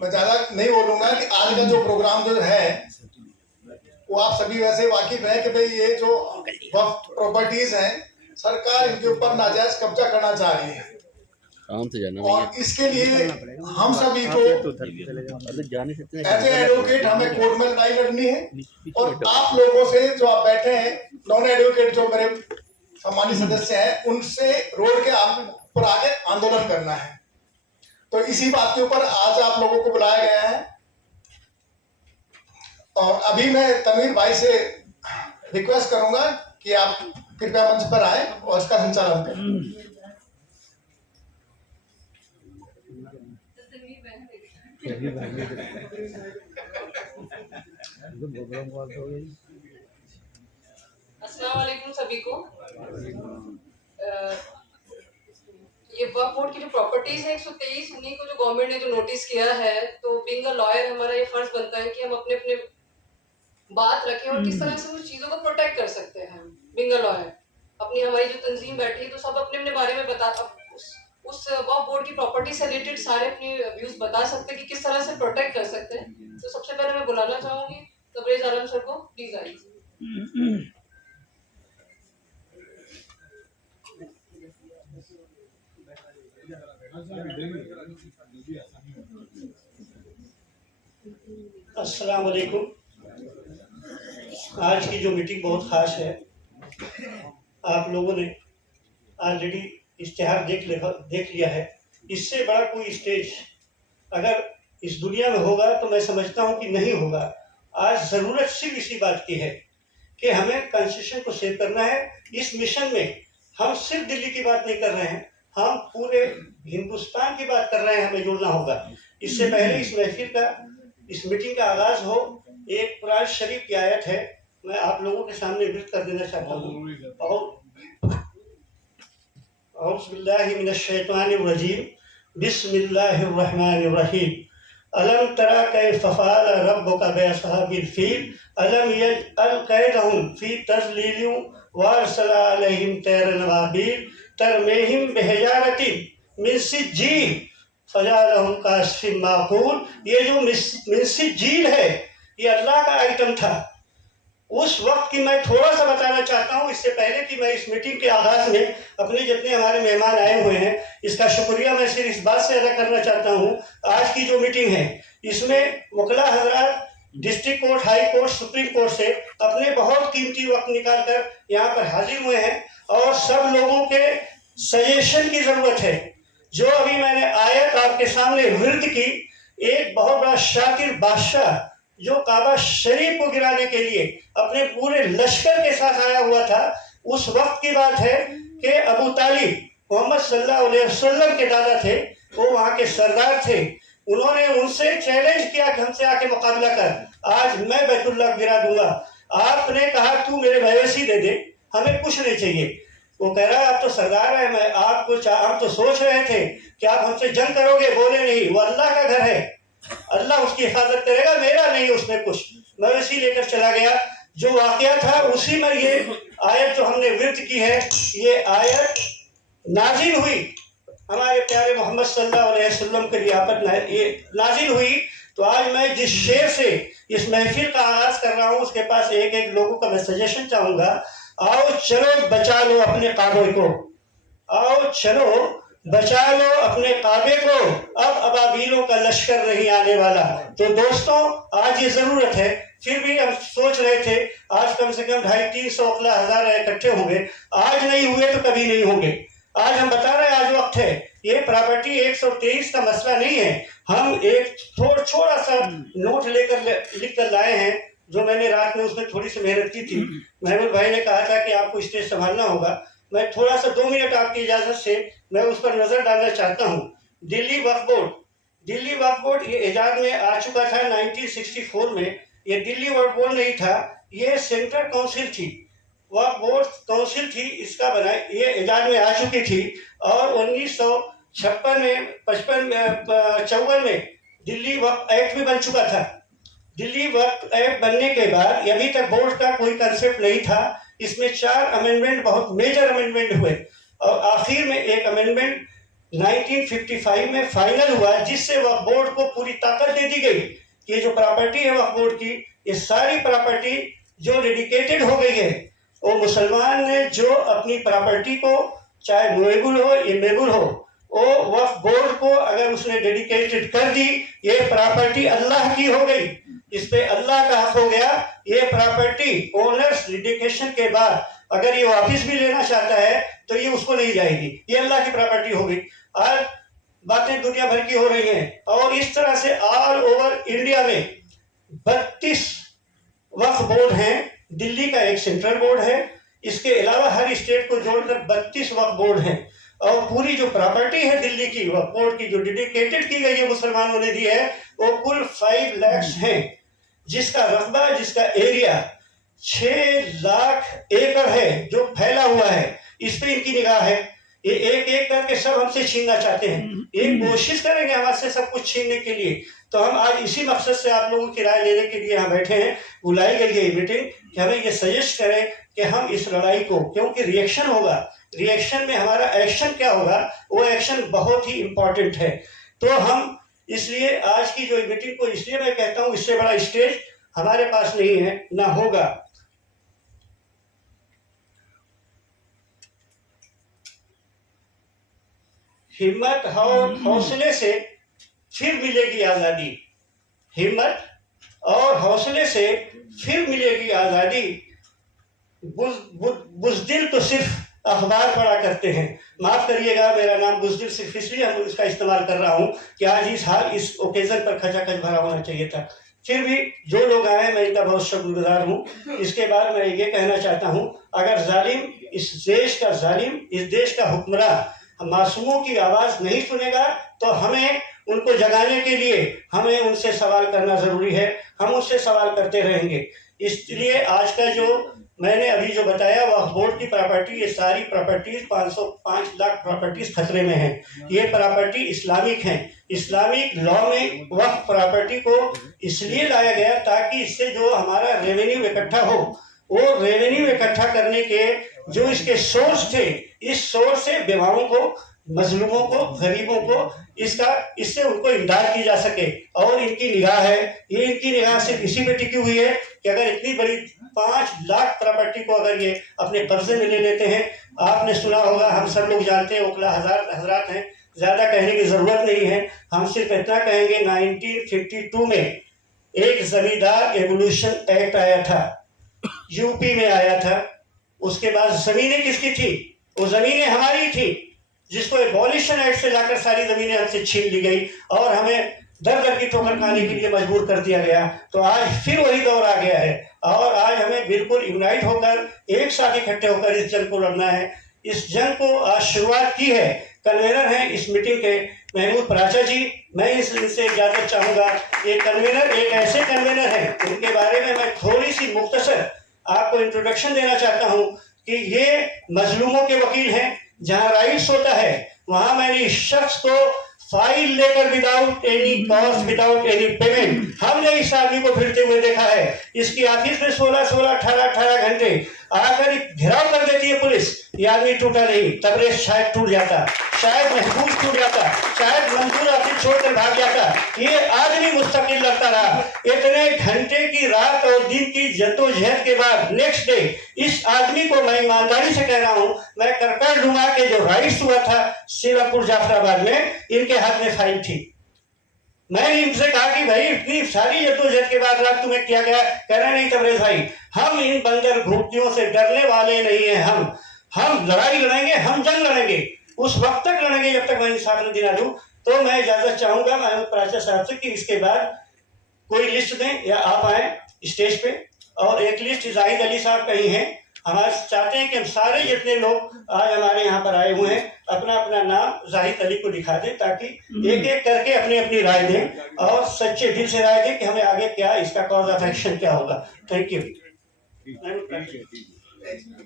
मैं ज़्यादा नहीं बोलूँगा कि आज का जो प्रोग्राम जो है वो आप सभी वैसे वाकिफ हैं कि भाई ये जो वक्फ प्रॉपर्टीज हैं सरकार इनके ऊपर नाजायज कब्जा करना चाह रही है और इसके लिए हम सभी को एज ए एडवोकेट हमें कोर्ट में लड़ाई लड़नी है और आप लोगों से जो आप बैठे हैं नॉन एडवोकेट जो मेरे सम्मानित सदस्य हैं उनसे रोड के पर आगे आंदोलन करना है। तो इसी बात के ऊपर आज आप लोगों को बुलाया गया है और अभी मैं तनवीर भाई से रिक्वेस्ट करूंगा कि आप कृपया मंच पर आए और इसका संचालन करें। अस्सलाम वालेकुम सभी को। ये वक्फ बोर्ड की जो प्रॉपर्टीज है 123 उन्हीं को जो गवर्नमेंट ने जो नोटिस किया है, तो बीइंग अ लॉयर हमारा ये फर्ज बनता है कि हम अपने अपने बात रखें और किस तरह से उन चीजों को प्रोटेक्ट कर सकते हैं। बीइंग अ लॉयर अपनी हमारी जो तंजीम बैठी है तो सब अपने अपने बारे में बता उस वक्फ बोर्ड की प्रॉपर्टी से रिलेटेड सारे अपने व्यूज बता सकते हैं कि किस तरह से प्रोटेक्ट कर सकते हैं। तो सबसे पहले मैं बुलाना चाहूंगी तबरेज आलम सर को, प्लीज आइए। अस्सलाम वालेकुम। आज की जो मीटिंग बहुत ख़ास है। आप लोगों ने ऑलरेडी इश्तिहार देख लिया है। इससे बड़ा कोई स्टेज अगर इस दुनिया में होगा तो मैं समझता हूँ कि नहीं होगा। आज ज़रूरत सिर्फ इसी बात की है कि हमें कॉन्स्टिट्यूशन को सेव करना है। इस मिशन में हम सिर्फ दिल्ली की बात नहीं कर रहे हैं, हम पूरे हिंदुस्तान की बात कर रहे हैं। हमें जुड़ना होगा। इससे पहले इस महफिल का इस मीटिंग का आगाज हो, एक कुरान शरीफ की आयत है, मैं आप लोगों के सामने विर्द कर देना चाहता हूँ। औज़ु बिल्लाहि मिनश शैतानिर रजीम, बिस्मिल्लाहिर रहमानिर रहीम। अलम तरा कैफ़ फ़अल रब्बुका बिअस्हाबिल फ़ील अलम यजअल कैदहुम फ़ी तज़लीलिन व अरसला अलैहिम तैरन अबाबील तरमीहिम बिहिजारतिन मिन सिज्जील फजअलहुम कअस्फ़िन माकूल। ये जो मिन सिज्जील है ये अल्लाह का आइटम था। उस वक्त की मैं थोड़ा सा बताना चाहता हूँ, इससे पहले कि मैं इस मीटिंग के आगाज में अपने जितने हमारे मेहमान आए हुए हैं इसका शुक्रिया मैं सिर्फ इस बात से अदा करना चाहता हूँ। आज की जो मीटिंग है इसमें वकला हजरात district court, high court, supreme court से अपने बहुत कीमती वक्त निकाल कर यहाँ पर हाजिर हुए हैं और सब लोगों के सजेशन की ज़रूरत है। जो अभी मैंने आयत आपके सामने विर्द की, एक बहुत बड़ा शातिर बादशाह जो काबा शरीफ को गिराने के लिए अपने पूरे लश्कर के साथ आया हुआ था, उस वक्त की बात है कि अबू तालिब मोहम्मद सल्लल्लाहु अलैहि वसल्लम के दादा थे, वो वहाँ के सरदार थे। उन्होंने उनसे चैलेंज किया कि हमसे आके मुकाबला कर, आज मैं बैतुल्लाह गिरा दूंगा। आपने कहा तू मेरे मवेशी दे दे, हमें कुछ नहीं चाहिए। वो कह रहा है आप तो सरदार है, मैं आप तो सोच रहे थे कि आप हमसे जंग करोगे, बोले नहीं, वो अल्लाह का घर है, अल्लाह उसकी हिफाजत करेगा, मेरा नहीं। उसमें कुछ मवेशी लेकर चला गया। जो वाकया था उसी में ये आयत जो हमने विर्द की है, ये आयत नाजिल हुई हमारे प्यारे मोहम्मद सल्लल्लाहु अलैहि वसल्लम के रियापत ये नाजिल हुई। तो आज मैं जिस शेर से इस महफिल का आगाज कर रहा हूँ उसके पास एक एक लोगों का मैं सजेशन चाहूँगा। आओ चलो बचा लो अपने काबे को, आओ चलो बचा लो अपने काबे को, अब अबाबीलों का लश्कर नहीं आने वाला। तो दोस्तों आज ये ज़रूरत है। फिर भी हम सोच रहे थे आज कम से कम 250-300 अकला हज़ार इकट्ठे होंगे, आज नहीं हुए तो कभी नहीं होंगे। आज हम बता रहे हैं आज वक्त है। ये प्रॉपर्टी 123 का मसला नहीं है। हम एक थोड़ा सा नोट लिख कर लाए हैं जो मैंने रात में उसमें थोड़ी सी मेहनत की थी। महमूद भाई ने कहा था कि आपको स्टेज संभालना होगा, मैं थोड़ा सा 2 मिनट आपकी इजाज़त से मैं उस पर नज़र डालना चाहता हूँ। दिल्ली वक्फ बोर्ड ये इजाद में आ चुका था 1964 में। ये दिल्ली वक्फ बोर्ड नहीं था, ये सेंट्रल काउंसिल थी, वक्फ बोर्ड काउंसिल थी, इसका बना ये इजाद में आ चुकी थी। और 1956 में 54 में दिल्ली वक्फ एक्ट भी बन चुका था। दिल्ली वक्फ एक्ट बनने के बाद अभी तक बोर्ड का कोई कंसेप्ट नहीं था। इसमें 4 अमेंडमेंट, बहुत मेजर अमेंडमेंट हुए और आखिर में एक अमेंडमेंट 1955 में फाइनल हुआ, जिससे वक्फ बोर्ड को पूरी ताकत दे दी गई कि ये जो प्रॉपर्टी है वक्फ बोर्ड की, ये सारी प्रॉपर्टी जो डेडिकेटेड हो गई है, वो मुसलमान ने जो अपनी प्रॉपर्टी को, चाहे मूवेबल हो इमूवेबल हो, वो वक्फ बोर्ड को अगर उसने डेडिकेटेड कर दी, ये प्रॉपर्टी अल्लाह की हो गई, इस पे अल्लाह का हक हो गया। ये प्रॉपर्टी ओनर्स डेडिकेशन के बाद अगर ये वापस भी लेना चाहता है तो ये उसको नहीं जाएगी, ये अल्लाह की प्रॉपर्टी हो गई। आज बातें दुनिया भर की हो रही हैं और इस तरह से ऑल ओवर इंडिया में 32 वक्फ बोर्ड हैं। दिल्ली का एक सेंट्रल बोर्ड है, इसके अलावा हर स्टेट को जोड़कर 32 वक्फ बोर्ड हैं। और पूरी जो प्रॉपर्टी है दिल्ली की वक्फ बोर्ड की, जो डेडिकेटेड की गई है, मुसलमानों ने दी है, वो कुल 5 लाख है, जिसका रकबा, जिसका एरिया 6 लाख एकड़ है, जो फैला हुआ है। इस पे इनकी निगाह है। ये एक एक करके सब हमसे छीनना चाहते हैं, ये कोशिश करेंगे हमारे सब कुछ छीनने के लिए। तो हम आज इसी मकसद से आप लोगों की राय लेने के लिए यहाँ बैठे हैं, बुलाई गई है ये मीटिंग, कि हमें ये सजेस्ट करें कि हम इस लड़ाई को, क्योंकि रिएक्शन होगा, रिएक्शन में हमारा एक्शन क्या होगा, वो एक्शन बहुत ही इंपॉर्टेंट है। तो हम इसलिए आज की जो मीटिंग को, इसलिए मैं कहता हूँ, इससे बड़ा स्टेज हमारे पास नहीं है, ना होगा। हिम्मत और हौसले से फिर मिलेगी आज़ादी, हिम्मत और हौसले से फिर मिलेगी आज़ादी। बुज़दिल तो सिर्फ अखबार पढ़ा करते हैं, माफ़ करिएगा मेरा नाम बुज़दिल सिर्फ इसलिए हम इसका इस्तेमाल कर रहा हूँ कि आज इस ओकेज़न पर खचाखच भरा होना चाहिए था। फिर भी जो लोग आए, मैं इनका बहुत शुक्रगुजार हूँ। इसके बाद मैं ये कहना चाहता हूँ, अगर जालिम, इस देश का जालिम, इस देश का हुक्मरान मासूमों की आवाज़ नहीं सुनेगा, तो हमें उनको जगाने के लिए हमें उनसे सवाल करना ज़रूरी है। हम उससे सवाल करते रहेंगे। इसलिए आज का जो मैंने अभी जो बताया, वक्फ बोर्ड की प्रॉपर्टी, ये सारी प्रॉपर्टीज 505 लाख प्रॉपर्टीज खतरे में हैं। ये प्रॉपर्टी इस्लामिक हैं। इस्लामिक लॉ में वक्फ प्रॉपर्टी को इसलिए लाया गया ताकि इससे जो हमारा रेवेन्यू इकट्ठा हो, वो रेवेन्यू इकट्ठा करने के जो इसके सोर्स थे, इस सोर्स से विधवाओं को, मजलूमों को, गरीबों को इससे उनको इमदाद की जा सके। और इनकी निगाह है, ये इनकी निगाह सिर्फ इसी पे टिकी हुई है कि अगर इतनी बड़ी 5 लाख प्रॉपर्टी को अगर ये अपने कब्जे में ले लेते हैं, आपने सुना होगा, हम सब लोग जानते हैं, ओखला हजरात हैं, ज़्यादा कहने की ज़रूरत नहीं है। हम सिर्फ इतना कहेंगे, 1952 में एक ज़मींदार एवोल्यूशन एक्ट आया था, यूपी में आया था। उसके बाद ज़मीनें किसकी थी? वो ज़मीनें हमारी थी, जिसको एबॉलिशन एक्ट से लाकर सारी ज़मीनें हमसे छीन ली गई और हमें दर दर की ठोकर खाने के लिए मजबूर कर दिया गया। तो आज फिर वही दौर आ गया है और आज हमें बिल्कुल यूनाइट होकर, एक साथ इकट्ठे होकर इस जंग को लड़ना है। इस जंग को आज शुरुआत की है, कन्वीनर हैं इस मीटिंग के महमूद पराचा जी। मैं इनसे इजाज़त चाहूँगा। ये कन्वीनर एक ऐसे कन्वीनर हैं, उनके बारे में मैं थोड़ी सी मुख्तसर आपको इंट्रोडक्शन देना चाहता हूँ कि ये मजलूमों के वकील हैं। जहाँ राइट्स होता है वहाँ मैंने इस शख्स को फाइल लेकर without any cost, without any payment, हमने इस आदमी को फिरते हुए देखा है। इसकी ऑफिस में 16-16, 18-18 घंटे आकर घिराव कर देती है पुलिस। ये आदमी टूटा नहीं, तबरेज शायद टूट जाता, शायद महफूज टूट जाता, शायद मंजूर ऑफिस छोड़कर भाग जाता। ये आदमी मुस्तकिल लड़ता रहा। इतने घंटे की रात और दिन की जद्दोजहद के बाद नेक्स्ट डे इस आदमी को, मैं ईमानदारी से कह रहा हूँ, मैं करकर दूंगा कि जो राइट्स हुआ था सीलापुर जाफराबाद में, इनके हाथ में फाइल थी। मैंने इनसे कहा कि भाई इतनी सारी जद्दोजहद के बाद रात तुम्हें किया गया? कहना नहीं तबरेज भाई, हम इन बंदर घुट्टियों से डरने वाले नहीं हैं। हम लड़ाई लड़ेंगे, हम जंग लड़ेंगे, उस वक्त तक लड़ेंगे जब तक मैं इंसाफ न दिला दूं। तो मैं इजाजत चाहूंगा महमूद पराचा साहब से कि इसके बाद कोई लिस्ट दें या आप आए स्टेज पे, और एक लिस्ट जाहिद अली साहब कहीं हैं। हमारे चाहते हैं कि हम सारे जितने लोग आज हमारे यहाँ पर आए हुए हैं अपना अपना नाम जाहिद अली को लिखा दें, ताकि एक एक करके अपनी अपनी राय दें और सच्चे दिल से राय दें कि हमें आगे क्या, इसका कॉज ऑफ एक्शन क्या होगा। Thank you.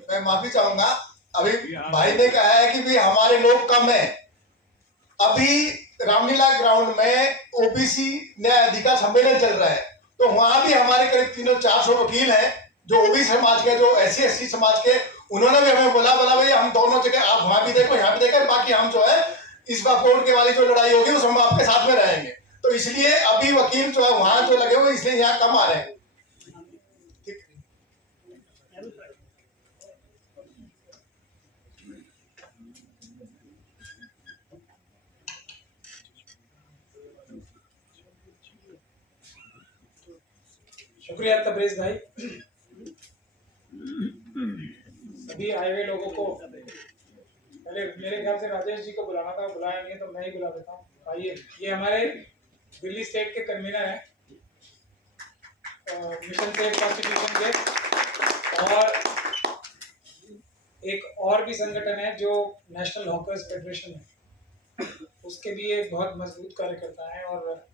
मैं माफी चाहूंगा, अभी भाई ने कहा है कि भी हमारे लोग कम हैं। अभी रामलीला ग्राउंड में ओबीसी न्याय अधिकार सम्मेलन चल रहा है, तो वहां भी हमारे करीब 300-400 वकील हैं जो ओबीसी समाज के, जो SC ST समाज के। उन्होंने भी हमें बोला भाई हम दोनों जगह, आप वहां भी देखो यहाँ भी देखो, बाकी हम जो है इस वक्त कोर्ट के वाली जो लड़ाई होगी उस हम आपके साथ में रहेंगे। तो इसलिए अभी वकील जो है वहां जो लगे हुए इसलिए यहाँ कम आ रहे हैं। ठीक। शुक्रिया तबरेज भाई। सभी आए हुए लोगों को पहले मेरे ख्याल से राजेश जी को बुलाना था, बुलाया नहीं तो मैं ही बुला देता हूँ। आइए, ये हमारे दिल्ली स्टेट के कन्वीनर हैं मिशन सेफ कॉन्स्टिट्यूशन के, और एक और भी संगठन है जो नेशनल हॉकर्स फेडरेशन है, उसके भी एक बहुत मजबूत कार्यकर्ता है और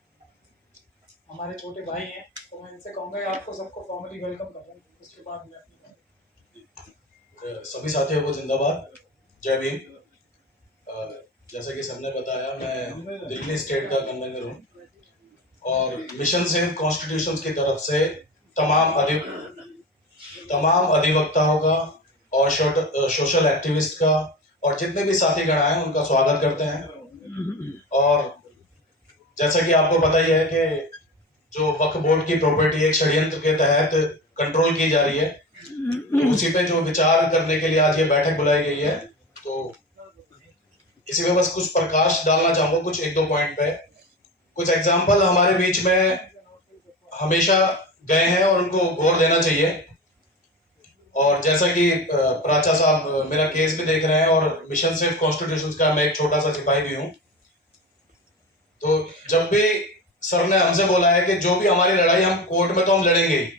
हमारे छोटे भाई हैं। तो मैं इनसे कहूँगा आपको सबको फॉर्मली वेलकम कर रहा हूँ, उसके बाद मैं अपनी सभी साथियों को जिंदाबाद, जय भीम। जैसे कि सबने बताया, मैं दिल्ली स्टेट का कन्वीनर हूँ और मिशन सेफ कॉन्स्टिट्यूशन की तरफ से तमाम अधिवक्ताओं का और सोशल एक्टिविस्ट का और जितने भी साथी गण आए उनका स्वागत करते हैं। और जैसा कि आपको पता ही है कि जो वक्फ बोर्ड की प्रॉपर्टी एक षड्यंत्र के तहत कंट्रोल की जा रही है, तो उसी पे जो विचार करने के लिए आज ये बैठक बुलाई गई है। तो इसी में बस कुछ प्रकाश डालना चाहूंगा कुछ एक दो पॉइंट पे। कुछ एग्जांपल हमारे बीच में हमेशा गए हैं और उनको गौर देना चाहिए। और जैसा कि प्राचा साहब मेरा केस भी देख रहे हैं और मिशन सेफ कॉन्स्टिट्यूशन का मैं एक छोटा सा सिपाही भी हूँ, तो जब भी सर ने हमसे बोला है कि जो भी हमारी लड़ाई हम कोर्ट में तो हम लड़ेंगे ही,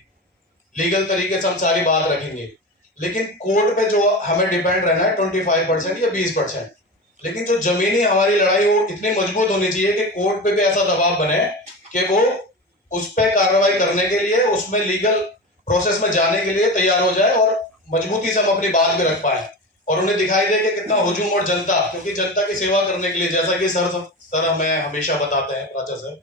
लीगल तरीके से हम सारी बात रखेंगे, लेकिन कोर्ट पे जो हमें डिपेंड रहना है 25% या 20%, लेकिन जो जमीनी हमारी लड़ाई वो इतनी मजबूत होनी चाहिए कि कोर्ट पे भी ऐसा दबाव बने कि वो उस पर कार्रवाई करने के लिए, उसमें लीगल प्रोसेस में जाने के लिए तैयार हो जाए और मजबूती से हम अपनी बात भी रख पाए और उन्हें दिखाई दे कि कितना हुजूम और जनता, क्योंकि जनता की सेवा करने के लिए, जैसा कि सर हमें हमेशा बताते हैं प्राचा सर,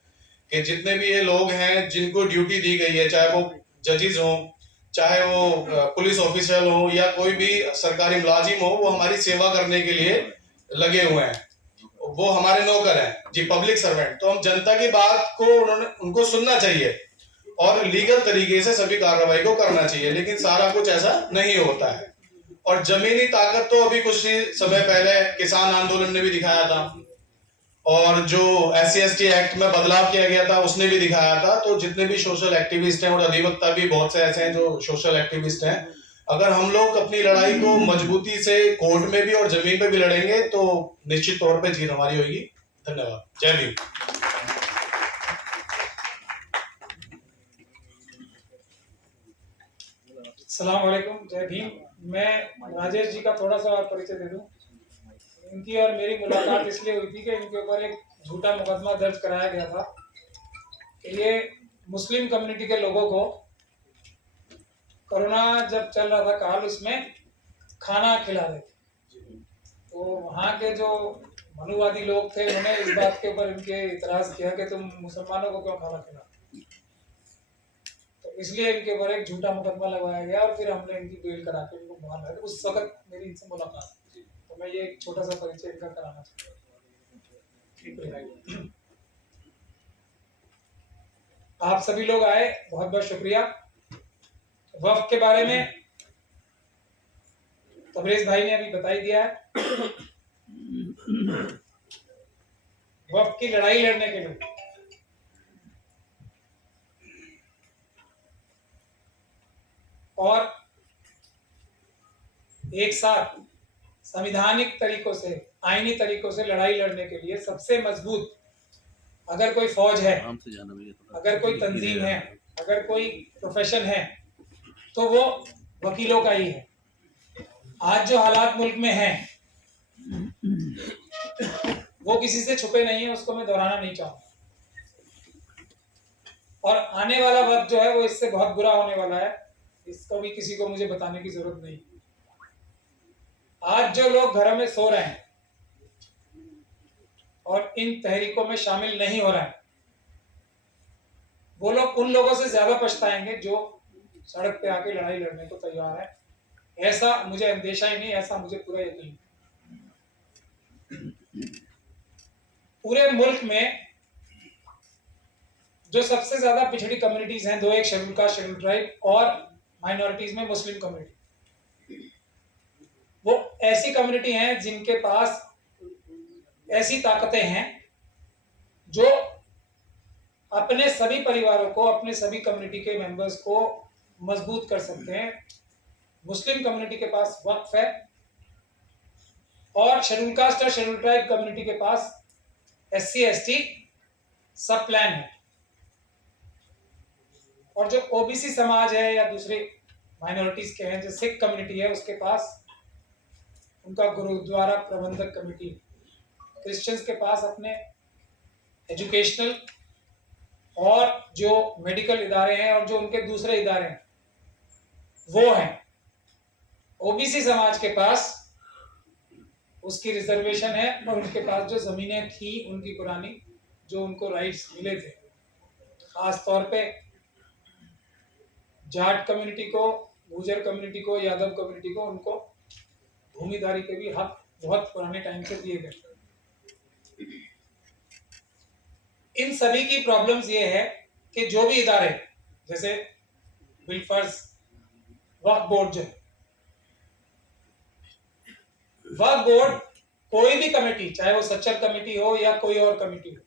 कि जितने भी ये लोग हैं जिनको ड्यूटी दी गई है, चाहे वो जजेस हो, चाहे वो पुलिस ऑफिसर हो या कोई भी सरकारी मुलाजिम हो, वो हमारी सेवा करने के लिए लगे हुए हैं, वो हमारे नौकर हैं जी, पब्लिक सर्वेंट। तो हम जनता की बात को उनको सुनना चाहिए और लीगल तरीके से सभी कार्रवाई को करना चाहिए, लेकिन सारा कुछ ऐसा नहीं होता है। और जमीनी ताकत तो अभी कुछ ही समय पहले किसान आंदोलन ने भी दिखाया था और जो SC/ST एक्ट में बदलाव किया गया था उसने भी दिखाया था। तो जितने भी सोशल एक्टिविस्ट हैं और अधिवक्ता भी बहुत से ऐसे हैं जो सोशल एक्टिविस्ट हैं, अगर हम लोग अपनी लड़ाई को मजबूती से कोर्ट में भी और जमीन पे भी लड़ेंगे तो निश्चित तौर पे जीत हमारी होगी। धन्यवाद, जय भीम। अस्सलाम वालेकुम, जय भीम। मैं राजेश जी का थोड़ा सा और परिचय दे दूं। इनकी और मेरी मुलाकात इसलिए हुई थी कि इनके ऊपर एक झूठा मुकदमा दर्ज कराया गया था कि ये मुस्लिम कम्युनिटी के लोगों को कोरोना जब चल रहा था काल, उसमें खाना खिला रहे थे। तो वहाँ के जो मनुवादी लोग थे उन्होंने इस बात के ऊपर इनके इतराज किया कि तुम मुसलमानों को क्यों खाना खिला, तो इसलिए इनके ऊपर एक झूठा मुकदमा लगाया गया और फिर हमने इनकी बेल करा के इनको बाहर लाया। उस वक्त मेरी इनसे मुलाकात थी, तो मैं ये एक छोटा सा परिचय इनका कराना चाहता हूँ। आप सभी लोग आए, बहुत बहुत शुक्रिया। वक्फ के बारे में तबरेज भाई ने अभी बता ही दिया है। वक्फ की लड़ाई लड़ने के लिए और एक साथ संविधानिक तरीकों से, आईनी तरीकों से लड़ाई लड़ने के लिए सबसे मजबूत अगर कोई फौज है, अगर कोई तंजीम है, अगर कोई प्रोफेशन है, तो वो वकीलों का ही है। आज जो हालात मुल्क में हैं वो किसी से छुपे नहीं है, उसको मैं दोहराना नहीं चाहूंगा। और आने वाला वक्त जो है वो इससे बहुत बुरा होने वाला है, इसको भी किसी को मुझे बताने की जरूरत नहीं। आज जो लोग घरों में सो रहे हैं और इन तहरीकों में शामिल नहीं हो रहे हैं, वो लोग उन लोगों से ज्यादा पछताएंगे जो सड़क पे आके लड़ाई लड़ने को तैयार है। ऐसा मुझे अंदेशा ही नहीं, ऐसा मुझे पूरा यकीन। पूरे मुल्क में जो सबसे ज्यादा पिछड़ी कम्युनिटीज हैं, दो, एक शेड्यूल कास्ट शेड्यूल ट्राइब और माइनॉरिटीज में मुस्लिम कम्युनिटी, वो ऐसी कम्युनिटी हैं जिनके पास ऐसी ताकतें हैं जो अपने सभी परिवारों को, अपने सभी कम्युनिटी के मेंबर्स को मजबूत कर सकते हैं। मुस्लिम कम्युनिटी के पास वक्फ है और शेड्यूल कास्ट और शेड्यूल ट्राइब कम्युनिटी के पास SC ST सब प्लान है। और जो OBC समाज है या दूसरे माइनॉरिटीज के हैं, जो सिख कम्युनिटी है, उसके पास उनका गुरुद्वारा प्रबंधक कमेटी, क्रिश्चियंस के पास अपने एजुकेशनल और जो मेडिकल इदारे हैं और जो उनके दूसरे इदारे हैं वो हैं। OBC समाज के पास उसकी रिजर्वेशन है और उनके पास जो जमीनें थी उनकी पुरानी, जो उनको राइट्स मिले थे, खास तौर पे जाट कम्युनिटी को, गुर्जर कम्युनिटी को, यादव कम्युनिटी को, उनको भूमिदारी के भी हक बहुत पुराने टाइम से दिए गए। इन सभी की प्रॉब्लम्स ये है कि जो भी इदारे, जैसे बिलफर्ज वक्फ बोर्ड, जो वक्फ बोर्ड, कोई भी कमेटी, चाहे वो सच्चर कमेटी हो या कोई और कमेटी हो,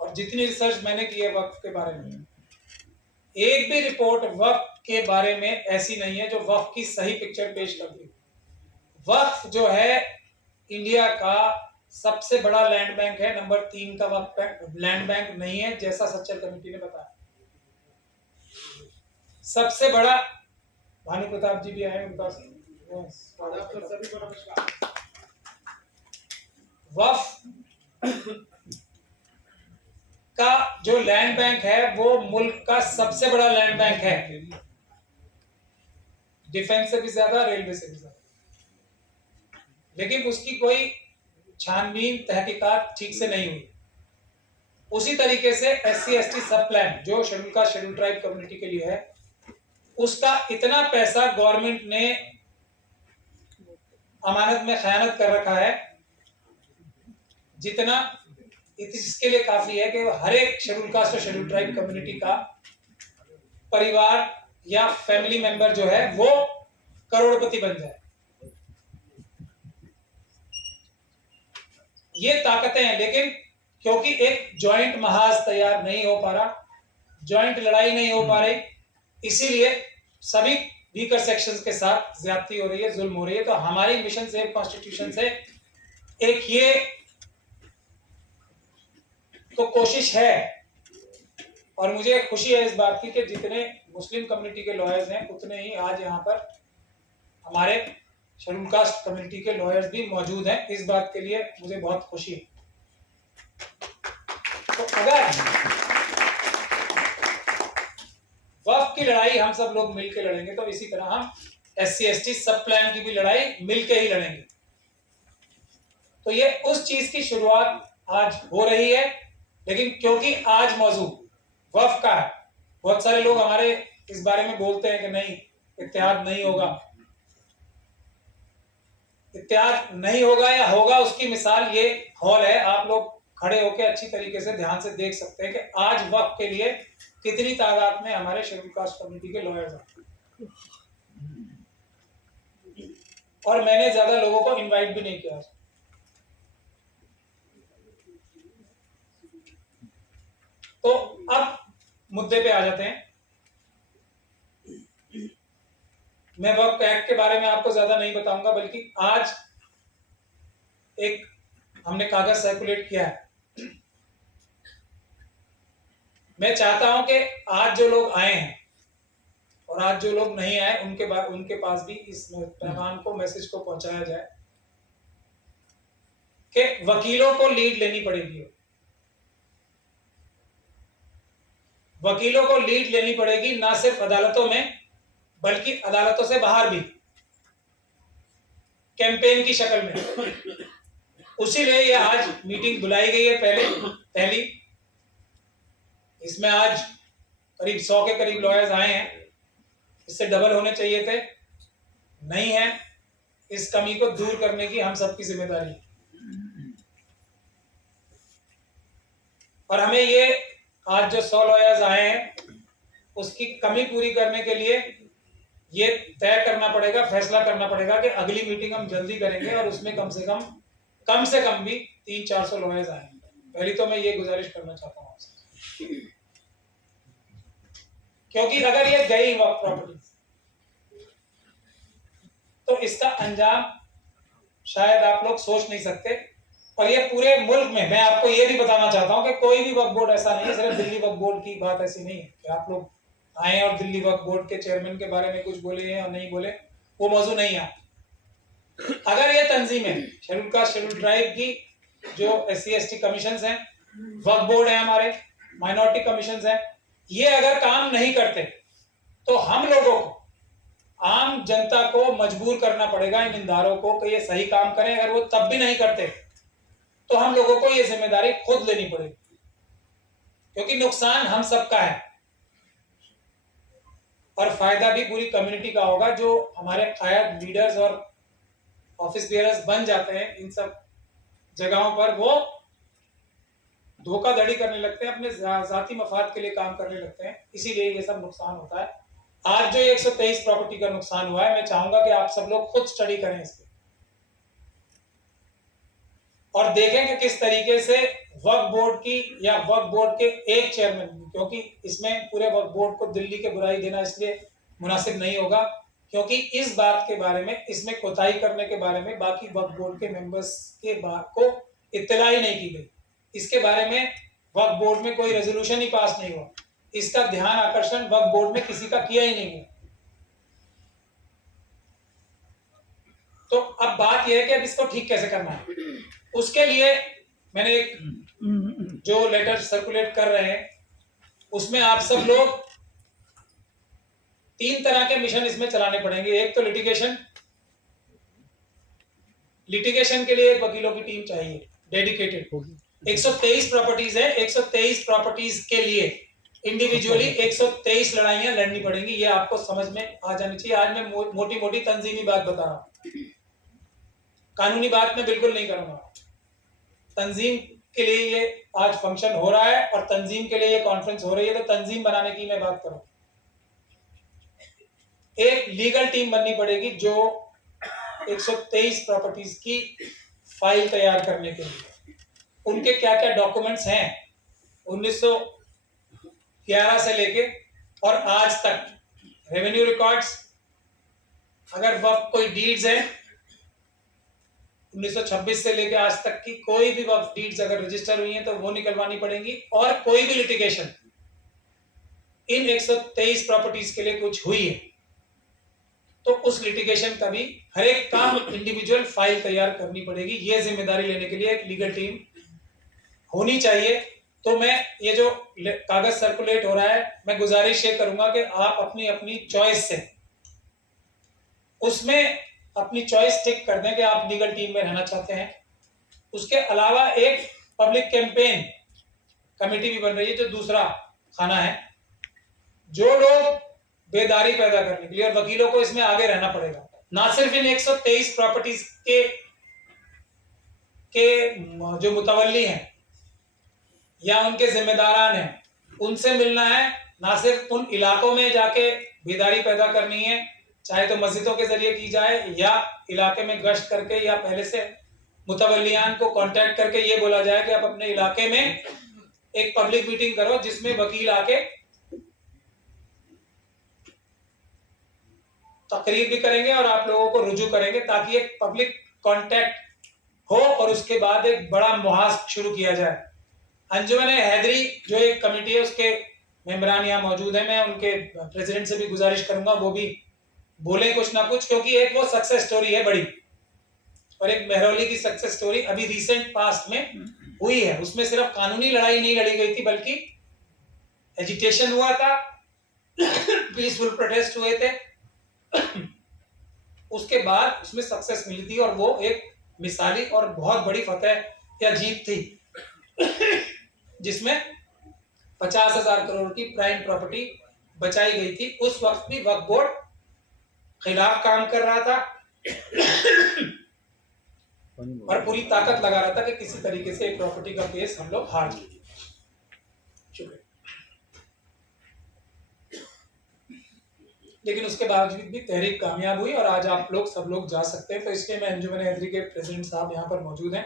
और जितनी रिसर्च मैंने की है वक्फ के बारे में, एक भी रिपोर्ट वक्फ के बारे में ऐसी नहीं है जो वक्फ की सही पिक्चर पेश करती है। वक्फ जो है इंडिया का सबसे बड़ा लैंड बैंक है, नंबर 3 का वक्फ लैंड बैंक नहीं है, जैसा सच्चर कमेटी ने बताया। सबसे बड़ा, भानु प्रताप जी भी आए उनका वक्फ का जो लैंड बैंक है वो मुल्क का सबसे बड़ा लैंड बैंक है, डिफेंस से भी ज्यादा, रेलवे से भी ज्यादा, लेकिन उसकी कोई छानबीन तहकीकात ठीक से नहीं हुई। उसी तरीके से SC ST सब प्लान जो schedule caste schedule tribe community के लिए है, उसका इतना पैसा गवर्नमेंट ने अमानत में खयानत कर रखा है जितना इसके लिए काफी है कि हर एक शेड्यूल कास्ट और शेड्यूल ट्राइब कम्युनिटी का परिवार या फैमिली मेंबर जो है वो करोड़पति बन जाए। ये ताकतें हैं, लेकिन क्योंकि एक जॉइंट महाज तैयार नहीं हो पा रहा, जॉइंट लड़ाई नहीं हो पा रही, इसीलिए सभी वीकर सेक्शंस के साथ ज्यादती हो रही है, जुल्म हो रही है। तो हमारी मिशन से, कॉन्स्टिट्यूशन से एक ये तो कोशिश है, और मुझे खुशी है इस बात की कि जितने मुस्लिम कम्युनिटी के लॉयर्स हैं उतने ही आज यहाँ पर हमारे शेड्यूल कास्ट कम्युनिटी के लॉयर्स भी मौजूद हैं। इस बात के लिए मुझे बहुत खुशी है। तो अगर वक्फ की लड़ाई हम सब लोग मिलकर लड़ेंगे तो इसी तरह हम SC ST सब प्लान की भी लड़ाई मिलकर ही लड़ेंगे। तो ये उस चीज की शुरुआत आज हो रही है, लेकिन क्योंकि आज मौजू वक्फ का है, बहुत सारे लोग हमारे इस बारे में बोलते हैं कि नहीं, इत्तेहाद नहीं होगा। इत्तेहाद नहीं होगा या होगा, उसकी मिसाल ये हॉल है, आप लोग खड़े होकर अच्छी तरीके से ध्यान से देख सकते हैं कि आज वक्फ के लिए कितनी तादाद में हमारे शेड्यूल कास्ट कम्युनिटी के लॉयर्स हैं। और मैंने ज्यादा लोगों को इनवाइट भी नहीं किया। तो अब मुद्दे पे आ जाते हैं। मैं वक्फ एक्ट के बारे में आपको ज्यादा नहीं बताऊंगा, बल्कि आज एक हमने कागज सर्कुलेट किया है। मैं चाहता हूं कि आज जो लोग आए हैं और आज जो लोग नहीं आए उनके पास भी इस पैगाम को, मैसेज को पहुंचाया जाए कि वकीलों को लीड लेनी पड़ेगी। वकीलों को लीड लेनी पड़ेगी, ना सिर्फ अदालतों में बल्कि अदालतों से बाहर भी, कैंपेन की शक्ल में। उसीलिए ये आज मीटिंग बुलाई गई है पहली। इसमें आज करीब 100 के करीब लॉयर्स आए हैं, इससे डबल होने चाहिए थे, नहीं है। इस कमी को दूर करने की हम सबकी जिम्मेदारी है। और हमें ये आज जो 100 लॉयर्स आए हैं उसकी कमी पूरी करने के लिए ये तय करना पड़ेगा, फैसला करना पड़ेगा कि अगली मीटिंग हम जल्दी करेंगे और उसमें कम से कम भी 300-400 लॉयर्स आएंगे। पहली तो मैं ये गुजारिश करना चाहता हूँ आपसे, क्योंकि अगर ये गई वक्त प्रॉपर्टी तो इसका अंजाम शायद आप लोग सोच नहीं सकते। और ये पूरे मुल्क में, मैं आपको ये भी बताना चाहता हूँ कि कोई भी वक्फ बोर्ड ऐसा नहीं है, सिर्फ दिल्ली वक्फ बोर्ड की बात ऐसी नहीं है कि आप लोग आए और दिल्ली वक्फ बोर्ड के चेयरमैन के बारे में कुछ बोले या नहीं बोले, वो मौजू नहीं है। अगर ये तंजीमें शेड्यूल कास्ट शेड्यूल ट्राइब की जो SC/ST कमीशन हैं, वक्फ बोर्ड है हमारे, माइनॉरिटी कमीशन हैं, ये अगर काम नहीं करते तो हम लोगों को, आम जनता को मजबूर करना पड़ेगा, ईमानदारों को, कि ये सही काम करें। अगर वो तब भी नहीं करते तो हम लोगों को ये जिम्मेदारी खुद लेनी पड़ेगी, क्योंकि नुकसान हम सबका है और फायदा भी पूरी कम्युनिटी का होगा। जो हमारे कायद, लीडर्स और ऑफिस बेयरर्स बन जाते हैं इन सब जगहों पर, वो धोखाधड़ी करने लगते हैं, अपने जाती मफाद के लिए काम करने लगते हैं, इसीलिए ये सब नुकसान होता है। आज जो 123 प्रॉपर्टी का नुकसान हुआ है, मैं चाहूंगा कि आप सब लोग खुद स्टडी करें इसके और देखें कि किस तरीके से वक्फ बोर्ड की या वक्फ बोर्ड के एक चेयरमैन, क्योंकि इसमें पूरे वक्फ बोर्ड को दिल्ली के बुराई देना इसलिए मुनासिब नहीं होगा क्योंकि इस बात के बारे में, इसमें कोताही करने के बारे में बाकी वक्फ बोर्ड के मेंबर्स के बात को इत्तला ही नहीं की गई। इसके बारे में वक्फ बोर्ड में कोई रेजोल्यूशन ही पास नहीं हुआ, इसका ध्यान आकर्षण वक्फ बोर्ड में किसी का किया ही नहीं हुआ। तो अब बात यह है कि अब इसको ठीक कैसे करना है। उसके लिए मैंने एक जो लेटर सर्कुलेट कर रहे हैं उसमें आप सब लोग 3 तरह के मिशन इसमें चलाने पड़ेंगे। एक तो लिटिगेशन के लिए एक वकीलों की टीम चाहिए डेडिकेटेड। 123 प्रॉपर्टीज है, 123 प्रॉपर्टीज के लिए इंडिविजुअली 123 लड़ाइयां लड़नी पड़ेंगी। ये आपको समझ में आ जानी चाहिए। आज मैं मोटी मोटी तंजीमी बात बता रहा हूं, कानूनी बात मैं बिल्कुल नहीं करूंगा। तंजीम के लिए ये आज फंक्शन हो रहा है और तंजीम के लिए ये कॉन्फ्रेंस हो रही है, तो तंजीम बनाने की मैं बात करूं। एक लीगल टीम बननी पड़ेगी जो 123 प्रॉपर्टीज की फाइल तैयार करने के लिए, उनके क्या क्या डॉक्यूमेंट्स हैं 1911 से लेके और आज तक, रेवेन्यू रिकॉर्ड्स, अगर वक्फ कोई डीड्स है 1926 से लेके आज तक की कोई भी वक्फ डीड्स अगर रजिस्टर हुई हैं तो वो निकलवानी पड़ेंगी। और कोई भी लिटिगेशन इन 123 प्रॉपर्टीज के लिए कुछ हुई है तो उस लिटिगेशन का भी हर एक काम इंडिविजुअल फाइल तैयार करनी पड़ेगी। ये जिम्मेदारी लेने के लिए एक लीगल टीम होनी चाहिए। तो मैं ये जो कागज सर्कुलेट हो रहा है, मैं गुजारिश ये करूंगा कि आप अपनी अपनी चॉइस से उसमें अपनी चॉइस टिक कर दें कि आप लीगल टीम में रहना चाहते हैं। उसके अलावा एक पब्लिक कैंपेन कमेटी भी बन रही है जो दूसरा खाना है, जो लोग बेदारी पैदा करने के लिए, और वकीलों को इसमें आगे रहना पड़ेगा। ना सिर्फ इन 123 प्रॉपर्टीज के जो मुतवल्ली हैं या उनके जिम्मेदारान हैं उनसे मिलना है, ना सिर्फ उन इलाकों में जाके बेदारी पैदा करनी है, चाहे तो मस्जिदों के जरिए की जाए या इलाके में गश्त करके, या पहले से मुतवल्लियान को कांटेक्ट करके ये बोला जाए कि आप अपने इलाके में एक पब्लिक मीटिंग करो जिसमें वकील आके तकरीर भी करेंगे और आप लोगों को रुजू करेंगे, ताकि एक पब्लिक कांटेक्ट हो और उसके बाद एक बड़ा मुहाज शुरू किया जाए। अंजुमन हैदरी जो एक कमेटी है उसके मेंबरान यहाँ मौजूद है, मैं उनके प्रेसिडेंट से भी गुजारिश करूंगा वो भी बोले कुछ ना कुछ, क्योंकि एक वो सक्सेस स्टोरी है बड़ी, और एक मेहरौली की सक्सेस स्टोरी अभी रिसेंट पास्ट में हुई है। उसमें सिर्फ कानूनी लड़ाई नहीं लड़ी गई थी बल्कि एजिटेशन हुआ था, पीसफुल प्रोटेस्ट हुए थे, उसके बाद उसमें सक्सेस मिली थी और वो एक मिसाली और बहुत बड़ी फतेह या जीत थी जिसमें 50,000 करोड़ की प्राइम प्रॉपर्टी बचाई गई थी। उस वक्त भी वक्फ बोर्ड खिलाफ काम कर रहा था और पूरी ताकत लगा रहा था कि किसी तरीके से एक प्रॉपर्टी का केस हम लोग हार जाए। लेकिन उसके बावजूद भी तहरीक कामयाब हुई और आज आप लोग सब लोग जा सकते हैं। तो इसलिए मैं अंजुमन हैदरी के प्रेसिडेंट साहब यहाँ पर मौजूद हैं,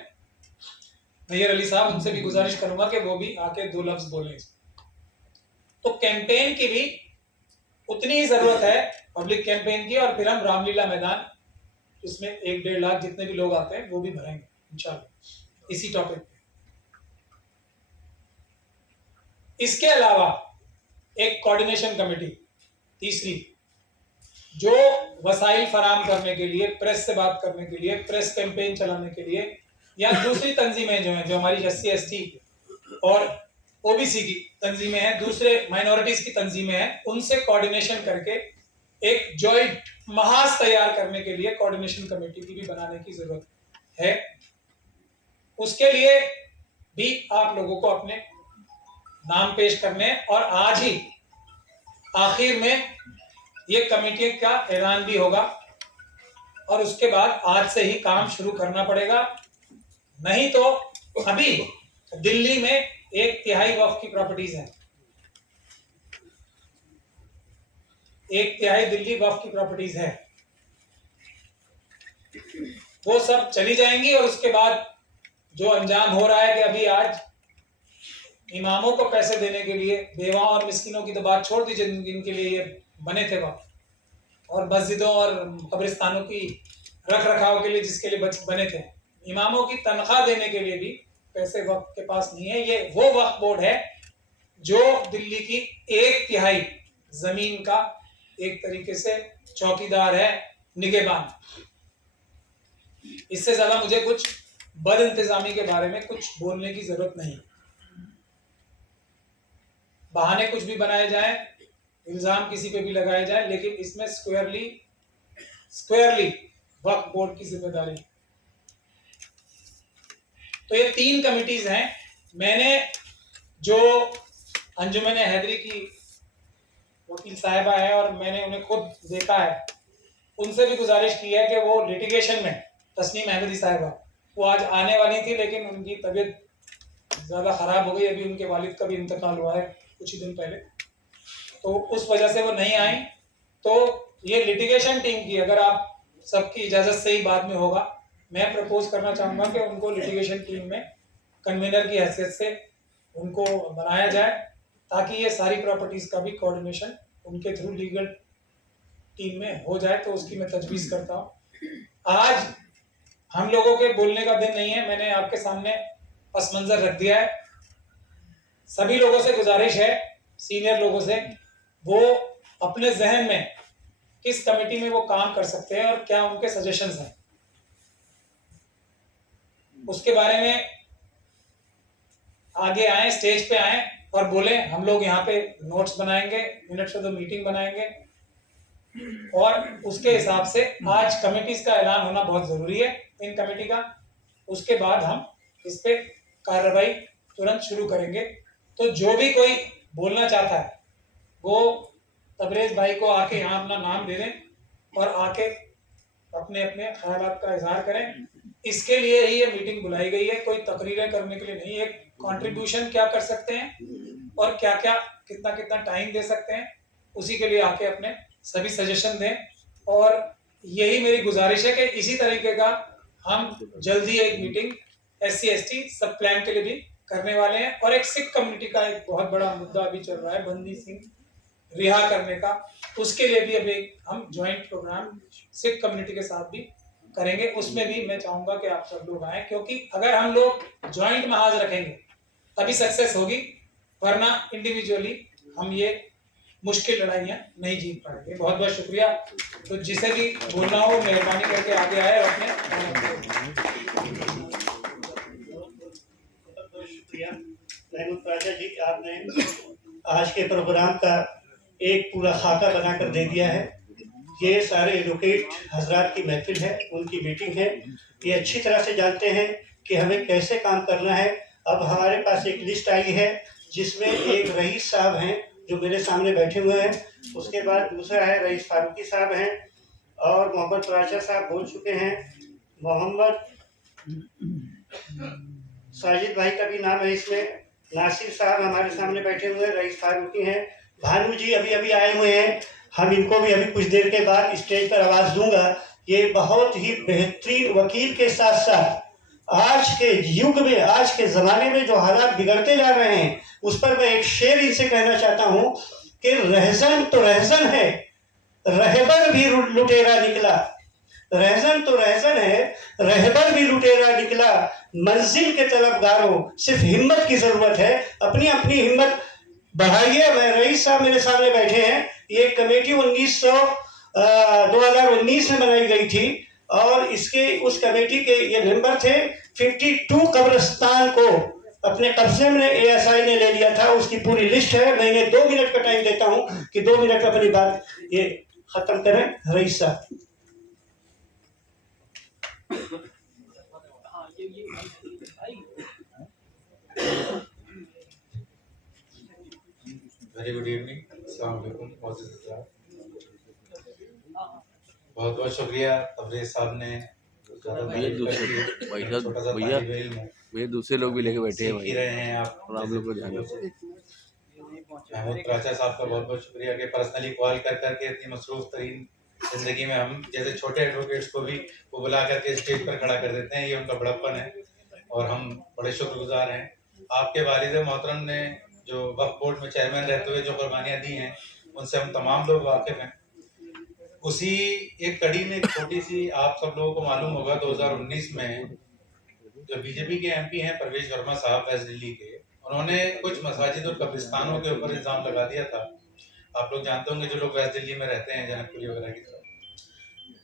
नैयर अली साहब, उनसे भी गुजारिश करूंगा कि वो भी आके 2 लफ्ज बोलें। तो कैंपेन की भी उतनी ही जरूरत है, पब्लिक कैंपेन की, और फिर हम रामलीला मैदान इसमें 1-1.5 लाख जितने भी लोग आते हैं वो भी भरेंगे इंशाल्लाह इसी टॉपिक पे। इसके अलावा एक कोऑर्डिनेशन कमेटी तीसरी, जो वसाइल फराम करने के लिए, प्रेस से बात करने के लिए, प्रेस कैंपेन चलाने के लिए, या दूसरी तंजीमें जो हैं, जो हमारी SC ST और OBC की तंजीमें हैं, दूसरे माइनॉरिटीज की तंजीमें हैं, उनसे कोऑर्डिनेशन करके एक जॉइंट महाज तैयार करने के लिए कोऑर्डिनेशन कमेटी की भी बनाने की जरूरत है। उसके लिए भी आप लोगों को अपने नाम पेश करने, और आज ही आखिर में ये कमेटी का ऐलान भी होगा, और उसके बाद आज से ही काम शुरू करना पड़ेगा। नहीं तो अभी दिल्ली में 1/3 वक्फ की प्रॉपर्टीज हैं, 1/3 दिल्ली वक्फ की प्रॉपर्टीज है, वो सब चली जाएंगी। और उसके बाद जो अंजाम हो रहा है कि अभी आज इमामों को पैसे देने के लिए, बेवाओं और मिस्किनों की तो बात छोड़ दीजिए जिनके लिए ये बने थे वक्फ, और मस्जिदों और कब्रिस्तानों की रख रखाव के लिए जिसके लिए बने थे, इमामों की तनख्वाह देने के लिए भी पैसे वक्फ के पास नहीं है। ये वो वक्फ बोर्ड है जो दिल्ली की 1/3 जमीन का एक तरीके से चौकीदार है, निगहबान। इससे ज्यादा मुझे कुछ बद इंतजामी के बारे में कुछ बोलने की जरूरत नहीं। बहाने कुछ भी बनाए जाएं, इल्जाम किसी पे भी लगाए जाए, लेकिन इसमें स्क्वायरली वक्फ बोर्ड की जिम्मेदारी। तो ये 3 कमिटीज हैं। मैंने जो अंजुमन हैदरी की वकील साहिबा है और मैंने उन्हें खुद देखा है, उनसे भी गुजारिश की है कि वो लिटिगेशन में, तस्नीम अहमदी साहिबा वो आज आने वाली थी लेकिन उनकी तबीयत ज़्यादा ख़राब हो गई, अभी उनके वालिद का भी इंतकाल हुआ है कुछ ही दिन पहले, तो उस वजह से वो नहीं आई। तो ये लिटिगेशन टीम की, अगर आप सबकी इजाज़त से ही बाद में होगा, मैं प्रपोज करना चाहूँगा कि उनको लिटिगेशन टीम में कन्वीनर की हैसियत से उनको बनाया जाए, ताकि ये सारी प्रॉपर्टीज़ का भी कोऑर्डिनेशन उनके थ्रू लीगल टीम में हो जाए। तो उसकी मैं तजवीज़ करता हूँ। आज हम लोगों के बोलने का दिन नहीं है, मैंने आपके सामने पस मंज़र रख दिया है। सभी लोगों से गुजारिश है, सीनियर लोगों से, वो अपने जहन में किस कमेटी में वो काम कर सकते हैं और क्या उनके सजेशंस हैं, उसके बारे में आगे आए, स्टेज पे आए और बोले। हम लोग यहाँ पे नोट्स बनाएंगे, मिनट्स ऑफ द मीटिंग बनाएंगे, और उसके हिसाब से आज कमेटीज का ऐलान होना बहुत जरूरी है, इन कमेटी का। उसके बाद हम इस पे कार्रवाई तुरंत शुरू करेंगे। तो जो भी कोई बोलना चाहता है वो तबरेज भाई को आके यहाँ अपना नाम दे दें और आके अपने अपने ख्यालात का इजहार करें। इसके लिए ही ये मीटिंग बुलाई गई है, कोई तकरीरें करने के लिए नहीं। एक कंट्रीब्यूशन क्या कर सकते हैं और क्या क्या कितना कितना टाइम दे सकते हैं, उसी के लिए आके अपने सभी सजेशन दें। और यही मेरी गुजारिश है कि इसी तरीके का हम जल्दी एक मीटिंग SC ST सब प्लान के लिए भी करने वाले हैं। और एक सिख कम्युनिटी का एक बहुत बड़ा मुद्दा अभी चल रहा है, बंदी सिंह रिहा करने का, उसके लिए भी अभी हम ज्वाइंट प्रोग्राम सिख कम्युनिटी के साथ भी करेंगे। उसमें भी मैं चाहूँगा कि आप सब लोग आएँ, क्योंकि अगर हम लोग ज्वाइंट महाज रखेंगे तभी सक्सेस होगी, वरना इंडिविजुअली हम ये मुश्किल लड़ाइयाँ नहीं जीत पाएंगे। बहुत बहुत शुक्रिया। तो जिसे भी बोलना हो मेहरबानी करके आगे आए और अपने शुक्रिया महमूद राजा जी, आपने आज के प्रोग्राम का एक पूरा खाका बनाकर दे दिया है। ये सारे एडवोकेट हजरात की महफिल है, उनकी मीटिंग है। ये अच्छी तरह से जानते हैं कि हमें कैसे काम करना है। अब हमारे पास एक लिस्ट आई है जिसमें एक रईस साहब हैं जो मेरे सामने बैठे हुए हैं, उसके बाद दूसरा है रईस फारूकी साहब हैं, और मोहम्मद राशा साहब बोल चुके हैं, मोहम्मद साजिद भाई का भी नाम है इसमें, नासिर साहब हमारे सामने बैठे हुए हैं, रईस फारूकी हैं, भानु जी अभी अभी आए हुए हैं, हम इनको भी अभी कुछ देर के बाद स्टेज पर आवाज़ दूंगा। ये बहुत ही बेहतरीन वकील के साथ साथ आज के युग में, आज के ज़माने में जो हालात बिगड़ते जा रहे हैं, उस पर मैं एक शेर इनसे कहना चाहता हूँ कि रहज़न तो रहज़न है, रहबर भी लुटेरा निकला। रहज़न तो रहज़न है, रहबर भी लुटेरा निकला। मंजिल के तलबगारों सिर्फ हिम्मत की ज़रूरत है, अपनी अपनी हिम्मत बढ़ाइए। मैं रईस साहब मेरे सामने बैठे हैं। ये कमेटी 2019 में बनाई गई थी और इसके उस कमेटी के ये मेंबर थे। 52 कब्रिस्तान को अपने कब्जे में ASI ने ले लिया था। उसकी पूरी लिस्ट है। मैं इन्हें 2 मिनट का टाइम देता हूं कि 2 मिनट में अपनी बात ये खत्म करें। रईस साहब। Very good evening. अस्सलाम वालेकुम। बहुत बहुत शुक्रिया तबरेज़ साहब ने। भैया दूसरे लोग भी लेके बैठे हैं भाई, रहे हैं आप और आप लोग को ध्यान महमूद प्राचा साहब का बहुत बहुत शुक्रिया कि पर्सनली कॉल कर करके इतनी मसरूफ तरीन जिंदगी में हम जैसे छोटे एडवोकेट्स को भी वो बुला करके स्टेज पर खड़ा कर देते हैं। ये उनका बड़प्पन है और हम बड़े शुक्रगुजार हैं। आपके वालिद मोहतरम ने जो वक्फ बोर्ड में चेयरमैन रहते हुए जो कुर्बानियाँ दी हैं, उनसे हम तमाम लोग वाकिफ़ हैं। उसी एक कड़ी में छोटी सी आप सब लोगों को मालूम होगा, 2019 में जो बीजेपी के MP हैं परवेज वर्मा साहब वेस्ट दिल्ली के, उन्होंने कुछ मसाजिद और कब्रिस्तानों के ऊपर इल्ज़ाम लगा दिया था। आप लोग जानते होंगे जो लोग वेस्ट दिल्ली में रहते हैं जनकपुरी वगैरह की तरफ।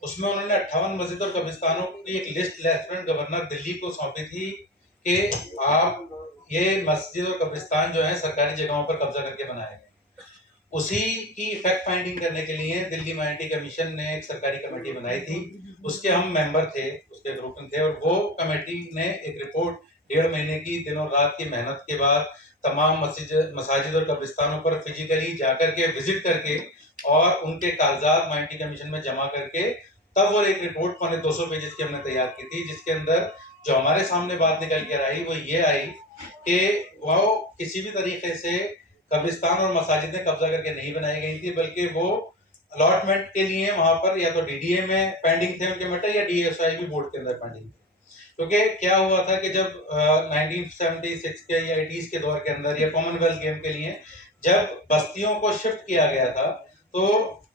उसमें उन्होंने 58 मस्जिद और कब्रिस्तानों की एक लिस्ट लेफ्टिनेंट गवर्नर दिल्ली को सौंपी थी कि आप ये मस्जिद और कब्रिस्तान जो है सरकारी जगहों पर कब्जा करके बनाए गए। उसी की फैक्ट फाइंडिंग करने के लिए दिल्ली माइनॉरिटी कमीशन ने एक सरकारी कमेटी बनाई थी। उसके हम मेंबर थे, उसके ग्रुप में थे और वो कमेटी ने एक रिपोर्ट 1.5 महीने की दिनों रात की मेहनत के बाद तमाम मसाजिद और कब्रिस्तानों पर फिजिकली जाकर के विजिट करके और उनके कागजात माइनॉरिटी कमीशन में जमा करके तब वो एक रिपोर्ट 250 पेजेस की हमने तैयार की थी, जिसके अंदर जो हमारे सामने बात निकल कर आई वो ये आई कि वो किसी भी तरीके से कब्रिस्तान और मसाजिदें कब्जा करके नहीं बनाई गई थी, बल्कि वो अलॉटमेंट के लिए वहां पर या तो DDA में पेंडिंग थे उनके मैटर या DSIB बोर्ड के अंदर पेंडिंग थे। क्योंकि क्या हुआ था कि जब 1976 के या 80s के दौर के अंदर या कॉमनवेल्थ गेम के लिए जब बस्तियों को शिफ्ट किया गया था, तो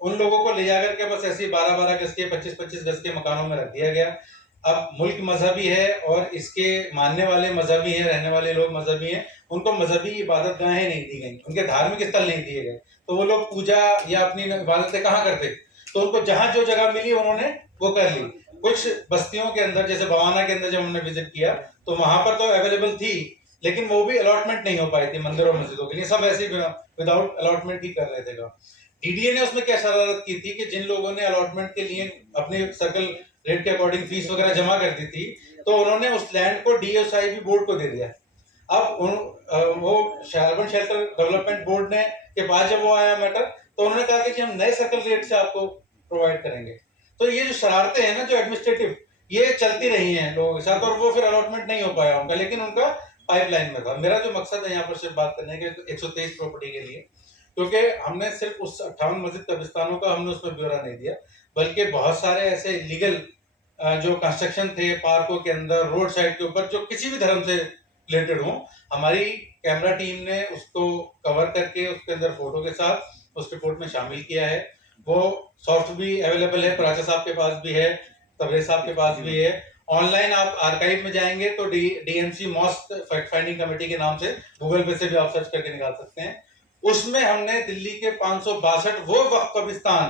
उन लोगों को ले जाकर के बस ऐसे 12-12 गज के 25-25 गज के मकानों में रख दिया गया। अब मुल्क मजहबी है और इसके मानने वाले मजहबी हैं, रहने वाले लोग मजहबी हैं, उनको मजहबी इबादत गाहें नहीं दी गई, उनके धार्मिक स्थल नहीं दिए गए, तो वो लोग पूजा या अपनी इबादतें कहाँ करते? तो उनको जहाँ जो जगह मिली उन्होंने वो कर ली। कुछ बस्तियों के अंदर जैसे बवाना के अंदर जब हमने विजिट किया तो वहां पर तो अवेलेबल थी, लेकिन वो भी अलॉटमेंट नहीं हो पाई थी मंदिर और मस्जिदों के लिए, सब ऐसे विदाउट अलॉटमेंट ही कर रहे थे। DDA ने उसमें क्या शरारत की थी कि जिन लोगों ने अलॉटमेंट के लिए अपने सर्कल रेट के अकॉर्डिंग फीस वगैरह जमा कर दी थी, तो उन्होंने उस लैंड को DSIB बोर्ड को दे दिया। अब वो अर्बन शेल्टर डेवलपमेंट बोर्ड ने के पास जब वो आया मैटर, तो उन्होंने कहा कि हम नए सर्कल रेट से आपको प्रोवाइड करेंगे। तो ये जो शरारतें हैं ना, जो एडमिनिस्ट्रेटिव, ये चलती रही हैं लोगों के साथ और वो फिर अलॉटमेंट नहीं हो पाया उनका, लेकिन उनका पाइपलाइन में था। मेरा जो मकसद है यहाँ पर सिर्फ बात करने के 123 प्रॉपर्टी के लिए, क्योंकि हमने सिर्फ उस 58 मस्जिद कब्रिस्तानों का हमने उसमें ब्यौरा नहीं दिया, बल्कि बहुत सारे ऐसे लीगल जो कंस्ट्रक्शन थे पार्कों के अंदर, रोड साइड के ऊपर, जो किसी भी धर्म से रिलेटेड हो, हमारी कैमरा टीम ने उसको कवर करके उसके अंदर फोटो के साथ उस रिपोर्ट में शामिल किया है। वो सॉफ्ट भी अवेलेबल है, प्राचा साहब के पास भी है, तबरेज साहब के पास भी है। ऑनलाइन आप आर्काइव में जाएंगे तो DMC mosque fact finding committee के नाम से गूगल पे से भी आप सर्च करके निकाल सकते हैं। उसमें हमने दिल्ली के 562 वो वक्फ कब्रिस्तान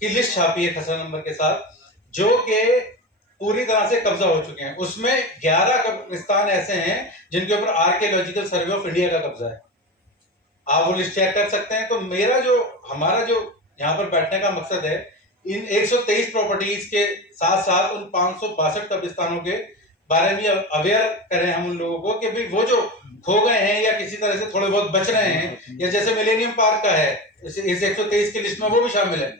की लिस्ट छापी है खसरा नंबर के साथ, जो कि पूरी तरह से कब्जा हो चुके हैं। उसमें 11 कब्रिस्तान ऐसे हैं जिनके ऊपर आर्कियोलॉजिकल सर्वे ऑफ इंडिया का कब्जा है। आप वो लिस्ट चेक कर सकते हैं। तो हमारा जो यहाँ पर बैठने का मकसद है, इन 123 प्रॉपर्टीज के साथ साथ उन 562 कब्रिस्तानों के बारे में अवेयर करें हम उन लोगों को कि भाई वो जो खो गए हैं या किसी तरह से थोड़े बहुत बच रहे हैं, या जैसे मिलेनियम पार्क का है इस 123 की लिस्ट में वो भी शामिल है।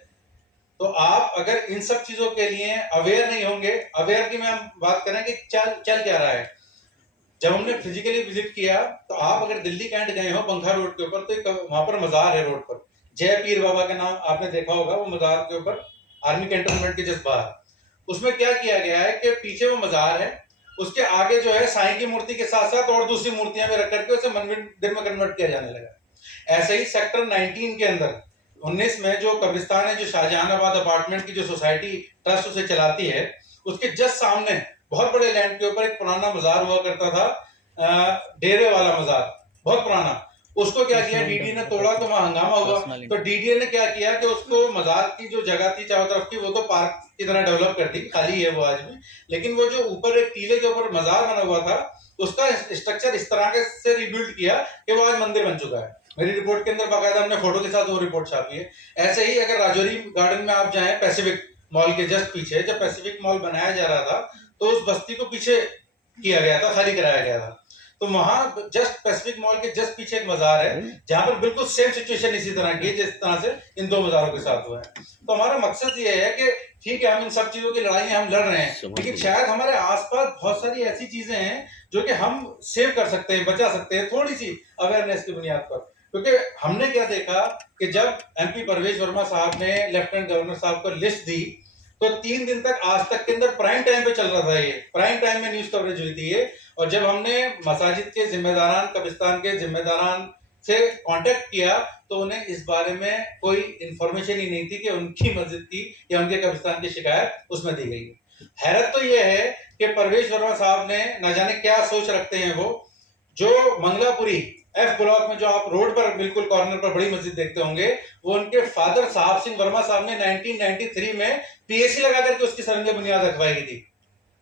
तो आप अगर इन सब चीजों के लिए अवेयर नहीं होंगे, अवेयर की मैं बात करें कि चल क्या रहा है। जब हमने फिजिकली विजिट किया तो आप अगर दिल्ली कैंट गए हो पंखा रोड के ऊपर, तो वहां पर मजार है रोड पर, जय पीर बाबा का नाम आपने देखा होगा, वो मजार के ऊपर आर्मी कैंटोनमेंट के जस्ट बाहर। उसमें क्या किया गया है कि पीछे वो मजार है, उसके आगे जो है साईं की मूर्ति के साथ साथ और दूसरी मूर्तियां भी रख करके उसे मंदिर में कन्वर्ट किया जाने लगा। ऐसे ही सेक्टर 19 के अंदर 19 में जो कब्रिस्तान है, जो शाहजहानाबाद अपार्टमेंट की जो सोसाइटी ट्रस्ट उसे चलाती है, उसके जस्ट सामने बहुत बड़े लैंड के ऊपर एक पुराना मजार हुआ करता था, डेरे वाला मजार, बहुत पुराना। उसको क्या किया, डीडी ने तोड़ा तो वहां हंगामा हुआ। तो डीडी ने क्या किया कि उसको मजार की जो जगह थी चारों तरफ की, वो तो पार्क की तरह डेवलप कर दी, खाली है वो आज भी, लेकिन वो जो ऊपर एक टीले के ऊपर मजार बना हुआ था, उसका स्ट्रक्चर इस तरह के से रिबिल्ड किया कि वो आज मंदिर बन चुका है। मेरी रिपोर्ट के अंदर बाकायदा हमने फोटो के साथ वो रिपोर्ट छापी है। ऐसे ही अगर राजौरी गार्डन में आप जाएं, पैसिफिक मॉल के जस्ट पीछे, जब पैसिफिक मॉल बनाया जा रहा था तो उस बस्ती को पीछे किया गया था, खाली कराया गया था। तो वहां जस्ट पैसिफिक मॉल के जस्ट पीछे एक मजार है, जहां पर बिल्कुल सेम सिचुएशन इसी तरह की है जिस तरह से इन दो मजारों के साथ हुआ है। तो हमारा मकसद ये है कि ठीक है, हम इन सब चीजों की लड़ाइयां हम लड़ रहे हैं, लेकिन शायद हमारे आसपास बहुत सारी ऐसी चीजें हैं जो कि हम सेव कर सकते हैं, बचा सकते हैं, थोड़ी सी अवेयरनेस की बुनियाद पर। क्योंकि हमने क्या देखा कि जब MP परवेश वर्मा साहब ने लेफ्टिनेंट गवर्नर साहब को लिस्ट दी, तो 3 दिन तक आज तक के अंदर प्राइम टाइम पे चल रहा था, ये प्राइम टाइम में न्यूज कवरेज हुई थी ये। और जब हमने मसाजिद के जिम्मेदारान, कब्रिस्तान के जिम्मेदारान से कांटेक्ट किया, तो उन्हें इस बारे में कोई इंफॉर्मेशन ही नहीं थी कि उनकी मस्जिद की या उनके कब्रिस्तान की शिकायत उसमें दी गई। हैरत तो ये है कि परवेश वर्मा साहब ने न जाने क्या सोच रखते हैं वो, जो मंगलापुरी F ब्लॉक में जो आप रोड पर बिल्कुल कॉर्नर पर बड़ी मस्जिद देखते होंगे, वो उनके फादर साहब सिंह वर्मा साहब ने 1993 में PAC लगा करके उसकी सरंगे बुनियाद रखवाई थी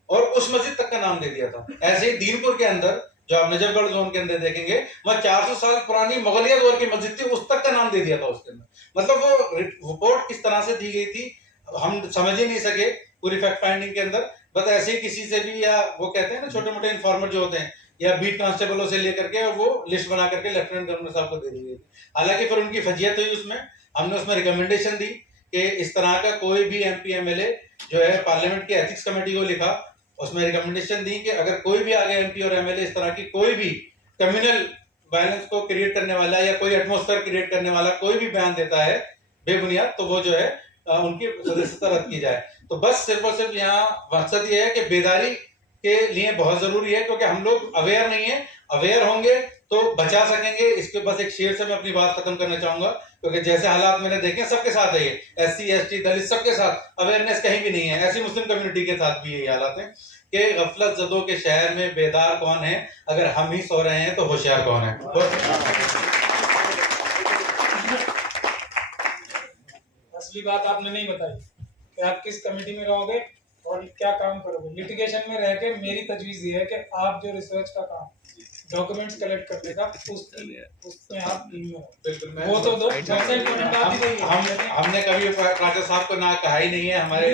और उस मस्जिद तक का नाम दे दिया था। ऐसे ही दीनपुर के अंदर जो आप नजफगढ़ जोन के अंदर देखेंगे, वहां 400 साल पुरानी मुगलिया दौर की मस्जिद थी, उस तक का नाम दे दिया था उसके अंदर। मतलब वो रिपोर्ट किस तरह से दी गई थी हम समझ ही नहीं सके पूरी फैक्ट फाइंडिंग के अंदर। बस ऐसे ही किसी से भी, या वो कहते हैं ना छोटे मोटे इन्फॉर्मर जो होते हैं, या बीट कांस्टेबलों से लेकर के वो लिस्ट बना करके लेफ्टिनेंट गवर्नर साहब को दे दी गई। हालांकि फिर उनकी फजीयत हुई उसमें, हमने उसमें रिकमेंडेशन दी कि इस तरह का कोई भी MP MLA जो है पार्लियामेंट की एथिक्स कमेटी को लिखा, उसमें रिकमेंडेशन दी कि अगर कोई भी आगे MP और MLA इस तरह की कोई भी कम्युनल वायलेंस को क्रिएट करने वाला या कोई एटमॉस्फेयर क्रिएट करने वाला कोई भी बयान देता है बेबुनियाद, तो वो जो है उनकी सदस्यता रद्द की जाए। तो बस सिर्फ और सिर्फ यहाँ मकसद ये है कि बेदारी के लिए बहुत जरूरी है, क्योंकि हम लोग अवेयर नहीं है, अवेयर होंगे तो बचा सकेंगे। इसके बस एक शेर से मैं अपनी बात खत्म करना चाहूंगा, क्योंकि जैसे हालात मैंने देखे सबके साथ है, ये SC ST दलित सबके साथ अवेयरनेस कहीं भी नहीं है। ऐसी मुस्लिम कम्युनिटी के साथ भी यही हालात है कि गफलत ज़दों के शहर में बेदार कौन है, अगर हम ही सो रहे हैं तो होशियार कौन है। असली बात आपने नहीं बताई कि आप किस कमेटी में रहोगे और क्या काम करोगे। लिटिगेशन में रह के मेरी तजवीज़ ये है कि आप जो रिसर्च का काम, डॉक्यूमेंट्स कलेक्ट करने का, उसमें आप टीम में रहो। बिल्कुल, वो तो दो सबसे इम्पोर्टेंट बात ही रही है। हमने कभी राजा साहब को ना कहा ही नहीं है हमारे।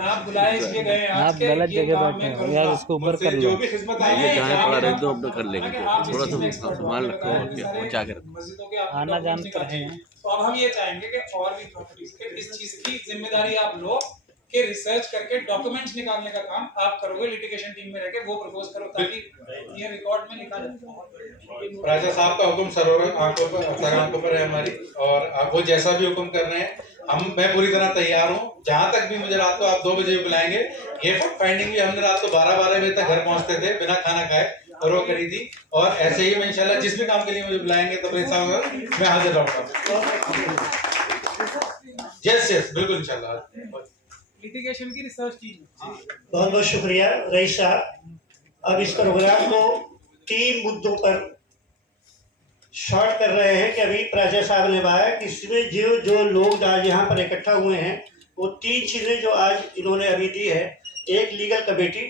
आप बुलाए इसलिए गए, आप गलत जगह बैठे हैं यार, इसको ऊपर कर लो। जो भी खिदमत आई ये है, जहाँ पड़ा रहे तो अपना कर लेंगे, थोड़ा सा संभाल रखो और क्या पहुंचा के रखो। मस्जिदों के आप आना जान कर रहे हैं। तो अब हम ये चाहेंगे कि और भी प्रॉपर्टीज के इस चीज की जिम्मेदारी आप लो कि रिसर्च करके डॉक्यूमेंट्स निकालने का काम आप करोगे, लिटिगेशन टीम में रह के वो प्रपोज करो ताकि ये रिकॉर्ड में लिखा जाए। राजा साहब का हुक्म सर आंखों पर है हमारी, और वो जैसा भी हुक्म कर रहे हैं मैं पूरी तरह तैयार हूँ। जहां तक भी मुझे रात को आप 2 बजे भी बुलाएंगे, ये फाइंडिंग भी हमने रात को 12 बजे तक घर पहुंचते थे बिना खाना खाए, और वो करी थी। और ऐसे ही मैं इंशाल्लाह जिस भी काम के लिए मुझे बुलाएंगे तो मैं हाजिर रहूंगा। यस बिल्कुल इंशाल्लाह। लिटिगेशन की रिसर्च टीम। बहुत बहुत शुक्रिया रईस साहब। अब इस प्रोग्राम को 3 मुद्दों पर शॉर्ट कर रहे हैं कि अभी राजा साहब ने बताया कि इसमें जो लोग आज यहाँ पर इकट्ठा हुए हैं, वो 3 चीज़ें जो आज इन्होंने अभी दी है, एक legal committee,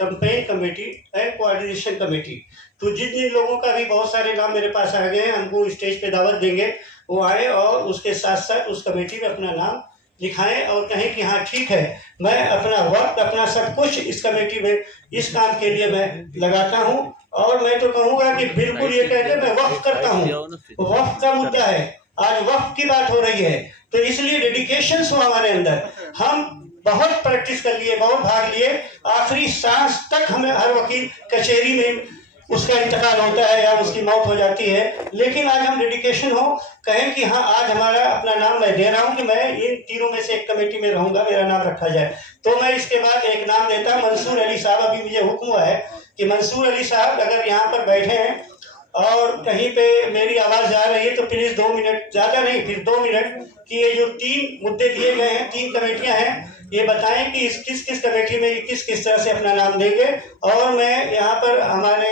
campaign committee and coordination committee. तो जिन जिन लोगों का भी बहुत सारे नाम मेरे पास आ गए हैं, हमको स्टेज पे दावत देंगे, वो आए और उसके साथ साथ उस कमेटी में अपना नाम लिखाएं और कहें कि हाँ ठीक है, मैं अपना वक्त, अपना सब कुछ इस कमेटी में इस काम के लिए मैं लगाता हूँ। और मैं तो कहूँगा कि बिल्कुल ये कहते मैं वक्त करता हूँ, वक्त का मुद्दा है, आज वक्त की बात हो रही है, तो इसलिए डेडिकेशन हो हमारे अंदर। हम बहुत प्रैक्टिस कर लिए, बहुत भाग लिए, आखिरी सांस तक हमें हर वकील कचहरी में उसका इंतकाल होता है या उसकी मौत हो जाती है, लेकिन आज हम डेडिकेशन हो कहें कि हाँ आज हमारा अपना नाम मैं दे रहा हूँ कि मैं इन तीनों में से एक कमेटी में रहूँगा, मेरा नाम रखा जाए, तो मैं इसके बाद एक नाम देता मंसूर अली साहब। अभी मुझे हुक्म हुआ है कि मंसूर अली साहब अगर यहाँ पर बैठे हैं और कहीं पे मेरी आवाज़ जा रही है तो प्लीज़ 2 मिनट, ज़्यादा नहीं फिर 2 मिनट, कि ये जो 3 मुद्दे दिए गए हैं, 3 कमेटियां हैं, ये बताएं कि इस किस किस कमेटी में किस किस तरह से अपना नाम देंगे। और मैं यहाँ पर हमारे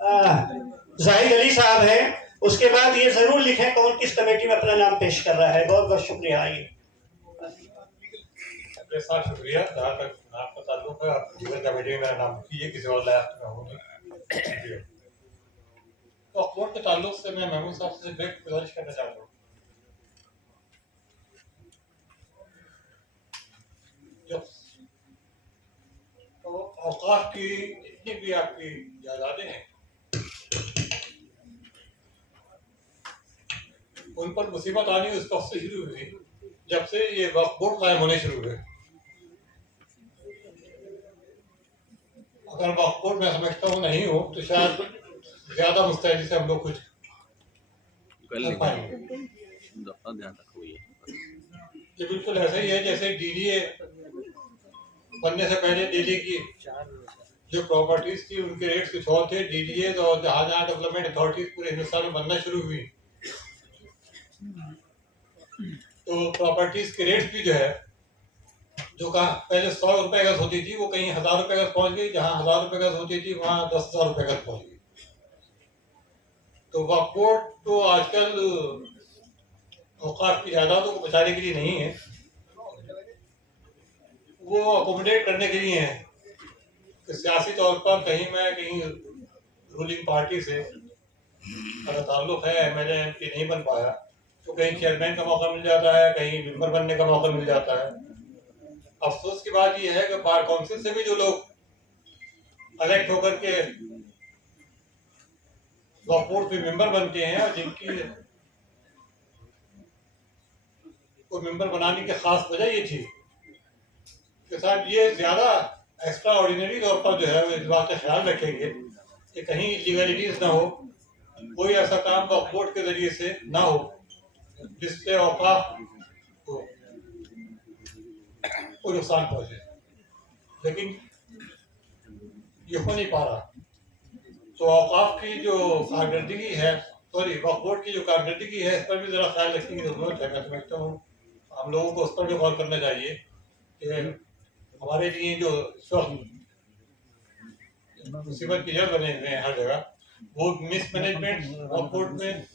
जाहिद अली साहब हैं, उसके बाद ये ज़रूर लिखें कौन किस कमेटी में अपना नाम पेश कर रहा है। बहुत बहुत शुक्रिया। आइए। साथ शुक्रिया। जहाँ तक आपका ताल्लुक है, आप लीगल कमेटी में मेरा नाम कीजिए, किसी और लायक में हो नहीं। तो कोर्ट के ताल्लुक से मैं महमूद साहब से एक गुजारिश करना चाहता हूँ। जब तो औकाफ की जितनी भी आपकी जायदादें हैं उन पर मुसीबत आनी उस वक्त से शुरू हुई जब से ये वक्फ बोर्ड कायम होने शुरू हुए। अगर वक्फ बोर्ड मैं समझता हूँ नहीं हो तो शायद ज्यादा मुस्तैदी से हम लोग कुछ कर पाएंगे। ध्यान रखो ये बिल्कुल ऐसा ही है जैसे डीडीए बनने से पहले दिल्ली की जो प्रॉपर्टीज थी उनके रेट्स कुछ और थे। डीडीए और जहाँ डेवलपमेंट अथॉरिटीज पूरे हिंदुस्तान में बनना शुरू हुई तो प्रॉपर्टीज के रेट्स भी जो है जो कहा पहले 100 रुपए गज होती थी वो कहीं 1000 रुपए गज पहुंच गई, जहाँ 1000 रुपए गज होती थी वहाँ 10,000 रुपए गज पहुंच गई। तो वक्फ बोर्ड तो आजकल औकाफ की जायदादों को बचाने के लिए नहीं है, वो अकोमोडेट करने के लिए है कि सियासी तौर पर कहीं मैं कहीं रूलिंग पार्टी से अगर ताल्लुक है, एमएलए एमपी नहीं बन पाया तो कहीं चेयरमैन का मौका मिल जाता है, कहीं मेंबर बनने का मौका मिल जाता है। अफसोस की बात यह है कि बार काउंसिल से भी जो लोग इलेक्ट होकर के वक्फ बोर्ड पे मेंबर बनते हैं और जिनकी को मेंबर बनाने की खास वजह ये थी कि साहब ये ज्यादा एक्स्ट्रा ऑर्डिनरी तौर पर जो है इस बात का ख्याल रखेंगे कि कहीं इलीगलिटीज ना हो, कोई ऐसा काम वक्फ बोर्ड के जरिए से ना हो जिससे औकाफ को नुकसान पहुंचे। लेकिन ये हो नहीं पा रहा। तो औकाफ की जो कारकर्दगी है, सॉरी वक्फ बोर्ड की जो कारकर्दगी है, इस पर भी जरा ख्याल रखने की जरूरत है। मैं समझता हूँ हम लोगों को उस पर भी गौर करना चाहिए कि हमारे लिए जो इस वक्त मुसीबत की जड़ बने हुए हैं हर जगह, वो मिसमैनेजमेंट वक्फ बोर्ड में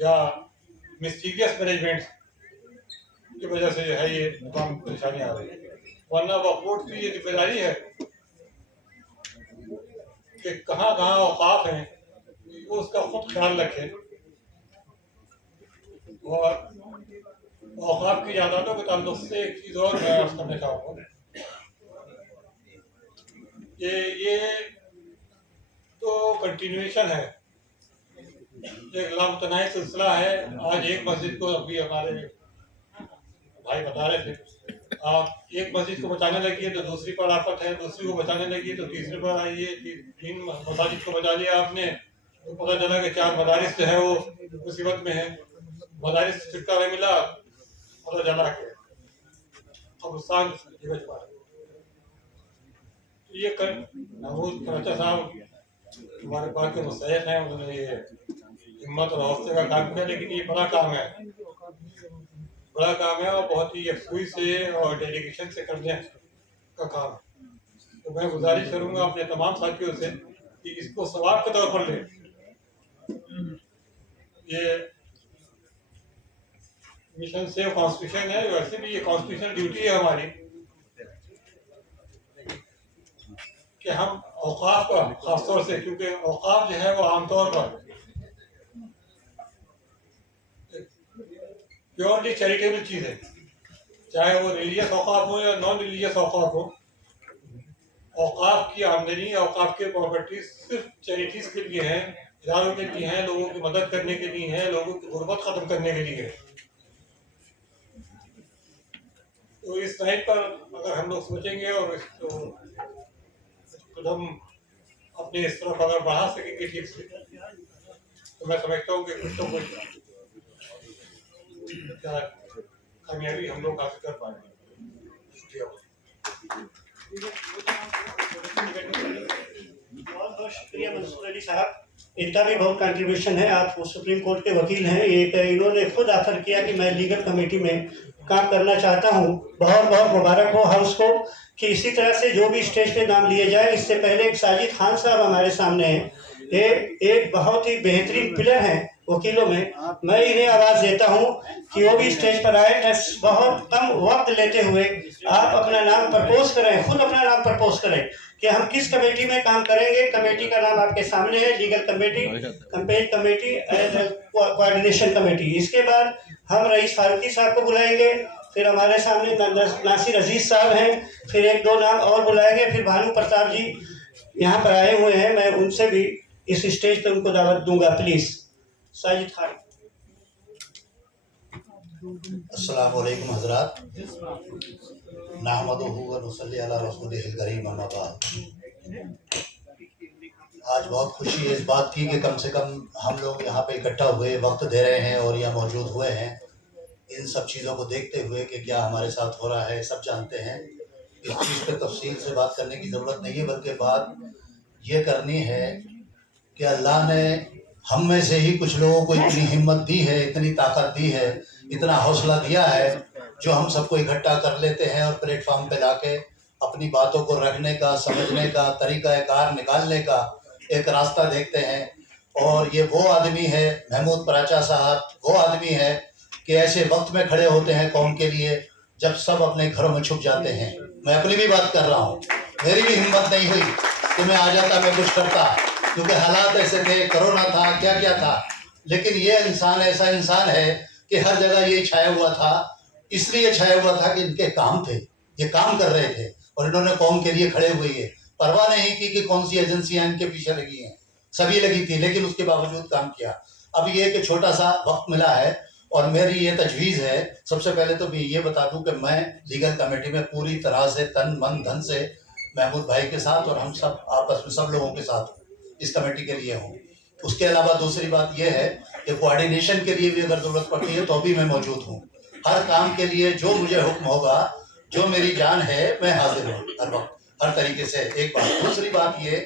या मिस्टीरियस मैनेजमेंट की वजह से जो है ये तमाम परेशानी आ रही है। वरना वक्फ बोर्ड की ये जिम्मेदारी है कि कहाँ कहाँ औकाफ हैं वो उसका खुद ख्याल रखे और औकाफ की जायदादों के ताल्लुक से एक चीज़ और मैं अर्ज करना चाहूँगा कि ये तो कंटिन्यूएशन है, एक लामतनाई सिलसिला है। आज एक मस्जिद को अभी हमारे भाई बता रहे थे, आप एक मस्जिद को बचाने लगी है तो दूसरी पर आफत है, दूसरी को बचाने लगी है तो तीसरे पर आई है, 3 मसाजिद को बचा लिया आपने तो पता चला कि 4 मदारिस जो है वो मुसीबत में है। मदारिस से छुटकारा मिला, पता चला कि कब्रिस्तान बच पा रहे। ये कर महमूद कराचा साहब हमारे पास के मुस्तैद हैं, उन्होंने ये हिम्मत और हौसले का काम किया, लेकिन ये बड़ा काम है, बड़ा काम है और बहुत ही यकसुई से और डेडिकेशन से करने का काम है। तो मैं गुजारिश करूंगा अपने तमाम साथियों से कि इसको सवाब के तौर पर लें। ये मिशन सेव कॉन्स्टिट्यूशन है, वैसे भी ये कॉन्स्टिट्यूशनल ड्यूटी है हमारी कि हम औकाफ का खासतौर से, क्योंकि औकाफ जो है वो आमतौर पर प्योरली चैरिटेबल चीज़ है, चाहे वो रिलीजियस औकाफ हो या नॉन रिलीजियस औकाफ हो। औकाफ की आमदनी, औकाफ के प्रॉपर्टीज सिर्फ चैरिटीज के लिए हैं, इदारों के लिए हैं, लोगों की मदद करने के लिए हैं, लोगों की गुर्बत खत्म करने के लिए है। तो इस टाइप पर अगर हम लोग सोचेंगे और इसको कदम अपने इस तरफ अगर बढ़ा सकेंगे ठीक से, तो मैं समझता हूँ कि कुछ तो कुछ कामयाबी हम लोग हासिल कर पाएंगे। बहुत बहुत शुक्रिया मंसूर अली साहब, इनका भी बहुत कंट्रीब्यूशन है। आप सुप्रीम कोर्ट के वकील हैं, इन्होंने खुद ऑफर किया कि मैं लीगल कमेटी में काम करना चाहता हूँ। बहुत बहुत मुबारक हो हाउस को कि इसी तरह से जो भी स्टेज पे नाम लिए जाए। इससे पहले एक साजिद खान साहब हमारे सामने हैं, एक बहुत ही बेहतरीन प्लेयर हैं वकीलों में। मैं इन्हें आवाज़ देता हूँ कि वो भी स्टेज पर आए। बहुत कम वक्त लेते हुए आप अपना नाम प्रपोज करें, खुद अपना नाम प्रपोज करें कि हम किस कमेटी में काम करेंगे। कमेटी का नाम आपके सामने है, legal committee, campaign committee and coordination committee. इसके बाद हम रईस फारूकी साहब को बुलाएंगे, फिर हमारे सामने नासिर अजीज साहब हैं, फिर एक दो नाम और बुलाएंगे, फिर भानु प्रताप जी यहाँ पर आए हुए हैं, मैं उनसे भी इस स्टेज पर उनको दावत दूंगा। प्लीज साजिद खान। अस्सलाम वालेकुम हज़रात, नहमदुहु व नुसल्ली अला रसूलिहिल करीम, अम्मा बाद। आज बहुत खुशी है इस बात की कि कम से कम हम लोग यहाँ पे इकट्ठा हुए, वक्त दे रहे हैं और यहाँ मौजूद हुए हैं। इन सब चीज़ों को देखते हुए कि क्या हमारे साथ हो रहा है सब जानते हैं। इस चीज़ पर तफसील से बात करने की ज़रूरत नहीं है, बल्कि बात ये करनी है कि अल्लाह ने हम में से ही कुछ लोगों को इतनी हिम्मत दी है, इतनी ताकत दी है, इतना हौसला दिया है, जो हम सबको इकट्ठा कर लेते हैं और प्लेटफॉर्म पे लाके अपनी बातों को रखने का, समझने का, तरीक़ाकार निकालने का एक रास्ता देखते हैं। और ये वो आदमी है, महमूद पराचा साहब, वो आदमी है कि ऐसे वक्त में खड़े होते हैं कौम के लिए जब सब अपने घरों में छुप जाते हैं। मैं अपनी भी बात कर रहा हूँ, मेरी भी हिम्मत नहीं हुई कि मैं आ जाता, मैं कुछ करता, क्योंकि हालात ऐसे थे, कोरोना था, क्या क्या था। लेकिन ये इंसान ऐसा इंसान है कि हर जगह ये छाया हुआ था। इसलिए छाया हुआ था कि इनके काम थे, ये काम कर रहे थे और इन्होंने कौम के लिए खड़े हुए हैं। परवाह नहीं की कि कौन सी एजेंसियां इनके पीछे लगी हैं, सभी लगी थी, लेकिन उसके बावजूद काम किया। अब ये कि छोटा सा वक्त मिला है और मेरी ये तजवीज़ है, सबसे पहले तो मैं ये बता दूं कि मैं लीगल कमेटी में पूरी तरह से तन मन धन से महमूद भाई के साथ और हम सब आपस में सब लोगों के साथ इस कमेटी के लिए हूँ। उसके अलावा दूसरी बात यह है कि कोऑर्डिनेशन के लिए भी अगर ज़रूरत पड़ती है तो भी मैं मौजूद हूँ। हर काम के लिए जो मुझे हुक्म होगा, जो मेरी जान है, मैं हाजिर हूँ हर वक्त, हर तरीके से। एक बात। दूसरी बात ये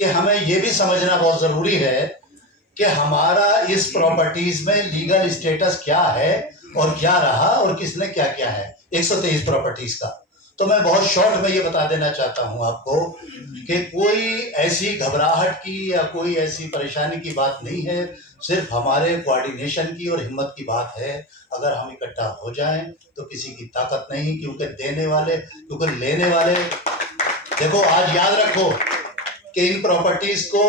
कि हमें ये भी समझना बहुत ज़रूरी है कि हमारा इस प्रॉपर्टीज़ में लीगल स्टेटस क्या है और क्या रहा और किसने क्या किया है 123 प्रॉपर्टीज़ का। तो मैं बहुत शॉर्ट में ये बता देना चाहता हूँ आपको कि कोई ऐसी घबराहट की या कोई ऐसी परेशानी की बात नहीं है, सिर्फ हमारे कोऑर्डिनेशन की और हिम्मत की बात है। अगर हम इकट्ठा हो जाएं तो किसी की ताकत नहीं, क्योंकि देने वाले, क्योंकि लेने वाले। देखो, आज याद रखो कि इन प्रॉपर्टीज़ को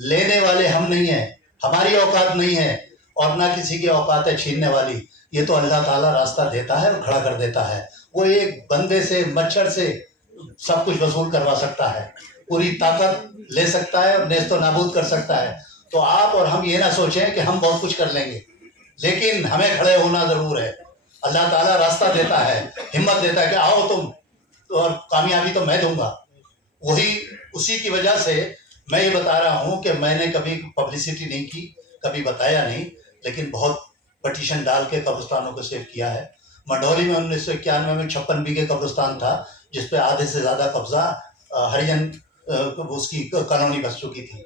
लेने वाले हम नहीं हैं, हमारी औकात नहीं है और ना किसी की औकात है छीनने वाली। ये तो अल्लाह ताला रास्ता देता है और खड़ा कर देता है। वो एक बंदे से, मच्छर से सब कुछ वसूल करवा सकता है, पूरी ताकत ले सकता है और नेस्तो नाबूद कर सकता है। तो आप और हम ये ना सोचें कि हम बहुत कुछ कर लेंगे, लेकिन हमें खड़े होना ज़रूर है। अल्लाह ताला रास्ता देता है, हिम्मत देता है कि आओ तुम, और कामयाबी तो मैं दूंगा। वही उसी की वजह से मैं ये बता रहा हूँ कि मैंने कभी पब्लिसिटी नहीं की, कभी बताया नहीं, लेकिन बहुत पटिशन डाल के कब्रिस्तानों को सेव किया है। मंडौली में 1991 में 56 बीघे कब्रिस्तान था, जिसपे आधे से ज़्यादा कब्जा हरिजन उसकी कॉलोनी बस चुकी थी।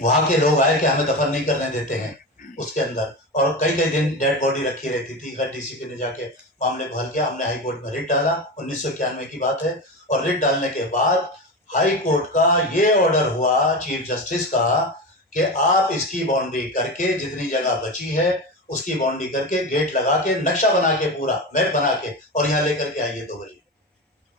वहाँ के लोग आए कि हमें दफन नहीं करने देते हैं उसके अंदर, और कई कई दिन डेड बॉडी रखी रहती थी। हर डीसीपी ने जाके मामले को हल किया। हमने हाई कोर्ट में रिट डाला, 1991 की बात है। और रिट डालने के बाद हाई कोर्ट का ये ऑर्डर हुआ चीफ जस्टिस का कि आप इसकी बाउंड्री करके, जितनी जगह बची है उसकी बाउंड्री करके, गेट लगा के, नक्शा बना के, पूरा मैप बना के, और यहाँ लेकर के आइए 2 बजे।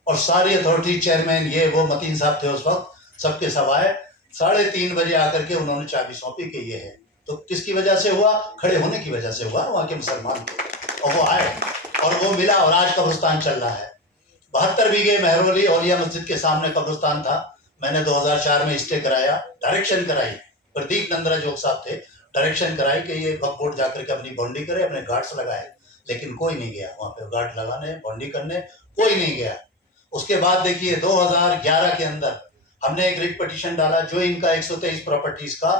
और सारी अथॉरिटी, चेयरमैन, ये वो, मतीन साहब थे उस वक्त, सबके सब आए। 3:30 बजे आकर के उन्होंने चाबी सौंपी कि ये है। तो किसकी वजह से हुआ? खड़े होने की वजह से हुआ। वहाँ के मुसलमान थे और वो आए और वो मिला, और आज कब्रिस्तान चल रहा है। 72 बीघे महरौली औलिया मस्जिद के सामने कब्रिस्तान था। मैंने 2004 में स्टे कराया, डायरेक्शन कराई, प्रदीप नंदरा जोग साहब थे, डायरेक्शन कराई कि ये वक्फ बोर्ड जाकर के अपनी बाउंड्री करे, अपने गार्ड्स लगाए, लेकिन कोई नहीं गया वहाँ पे गार्ड लगाने, बाउंड्री करने, कोई नहीं गया। उसके बाद देखिए 2011 के अंदर हमने एक रिट पिटीशन डाला जो इनका 123 प्रॉपर्टीज का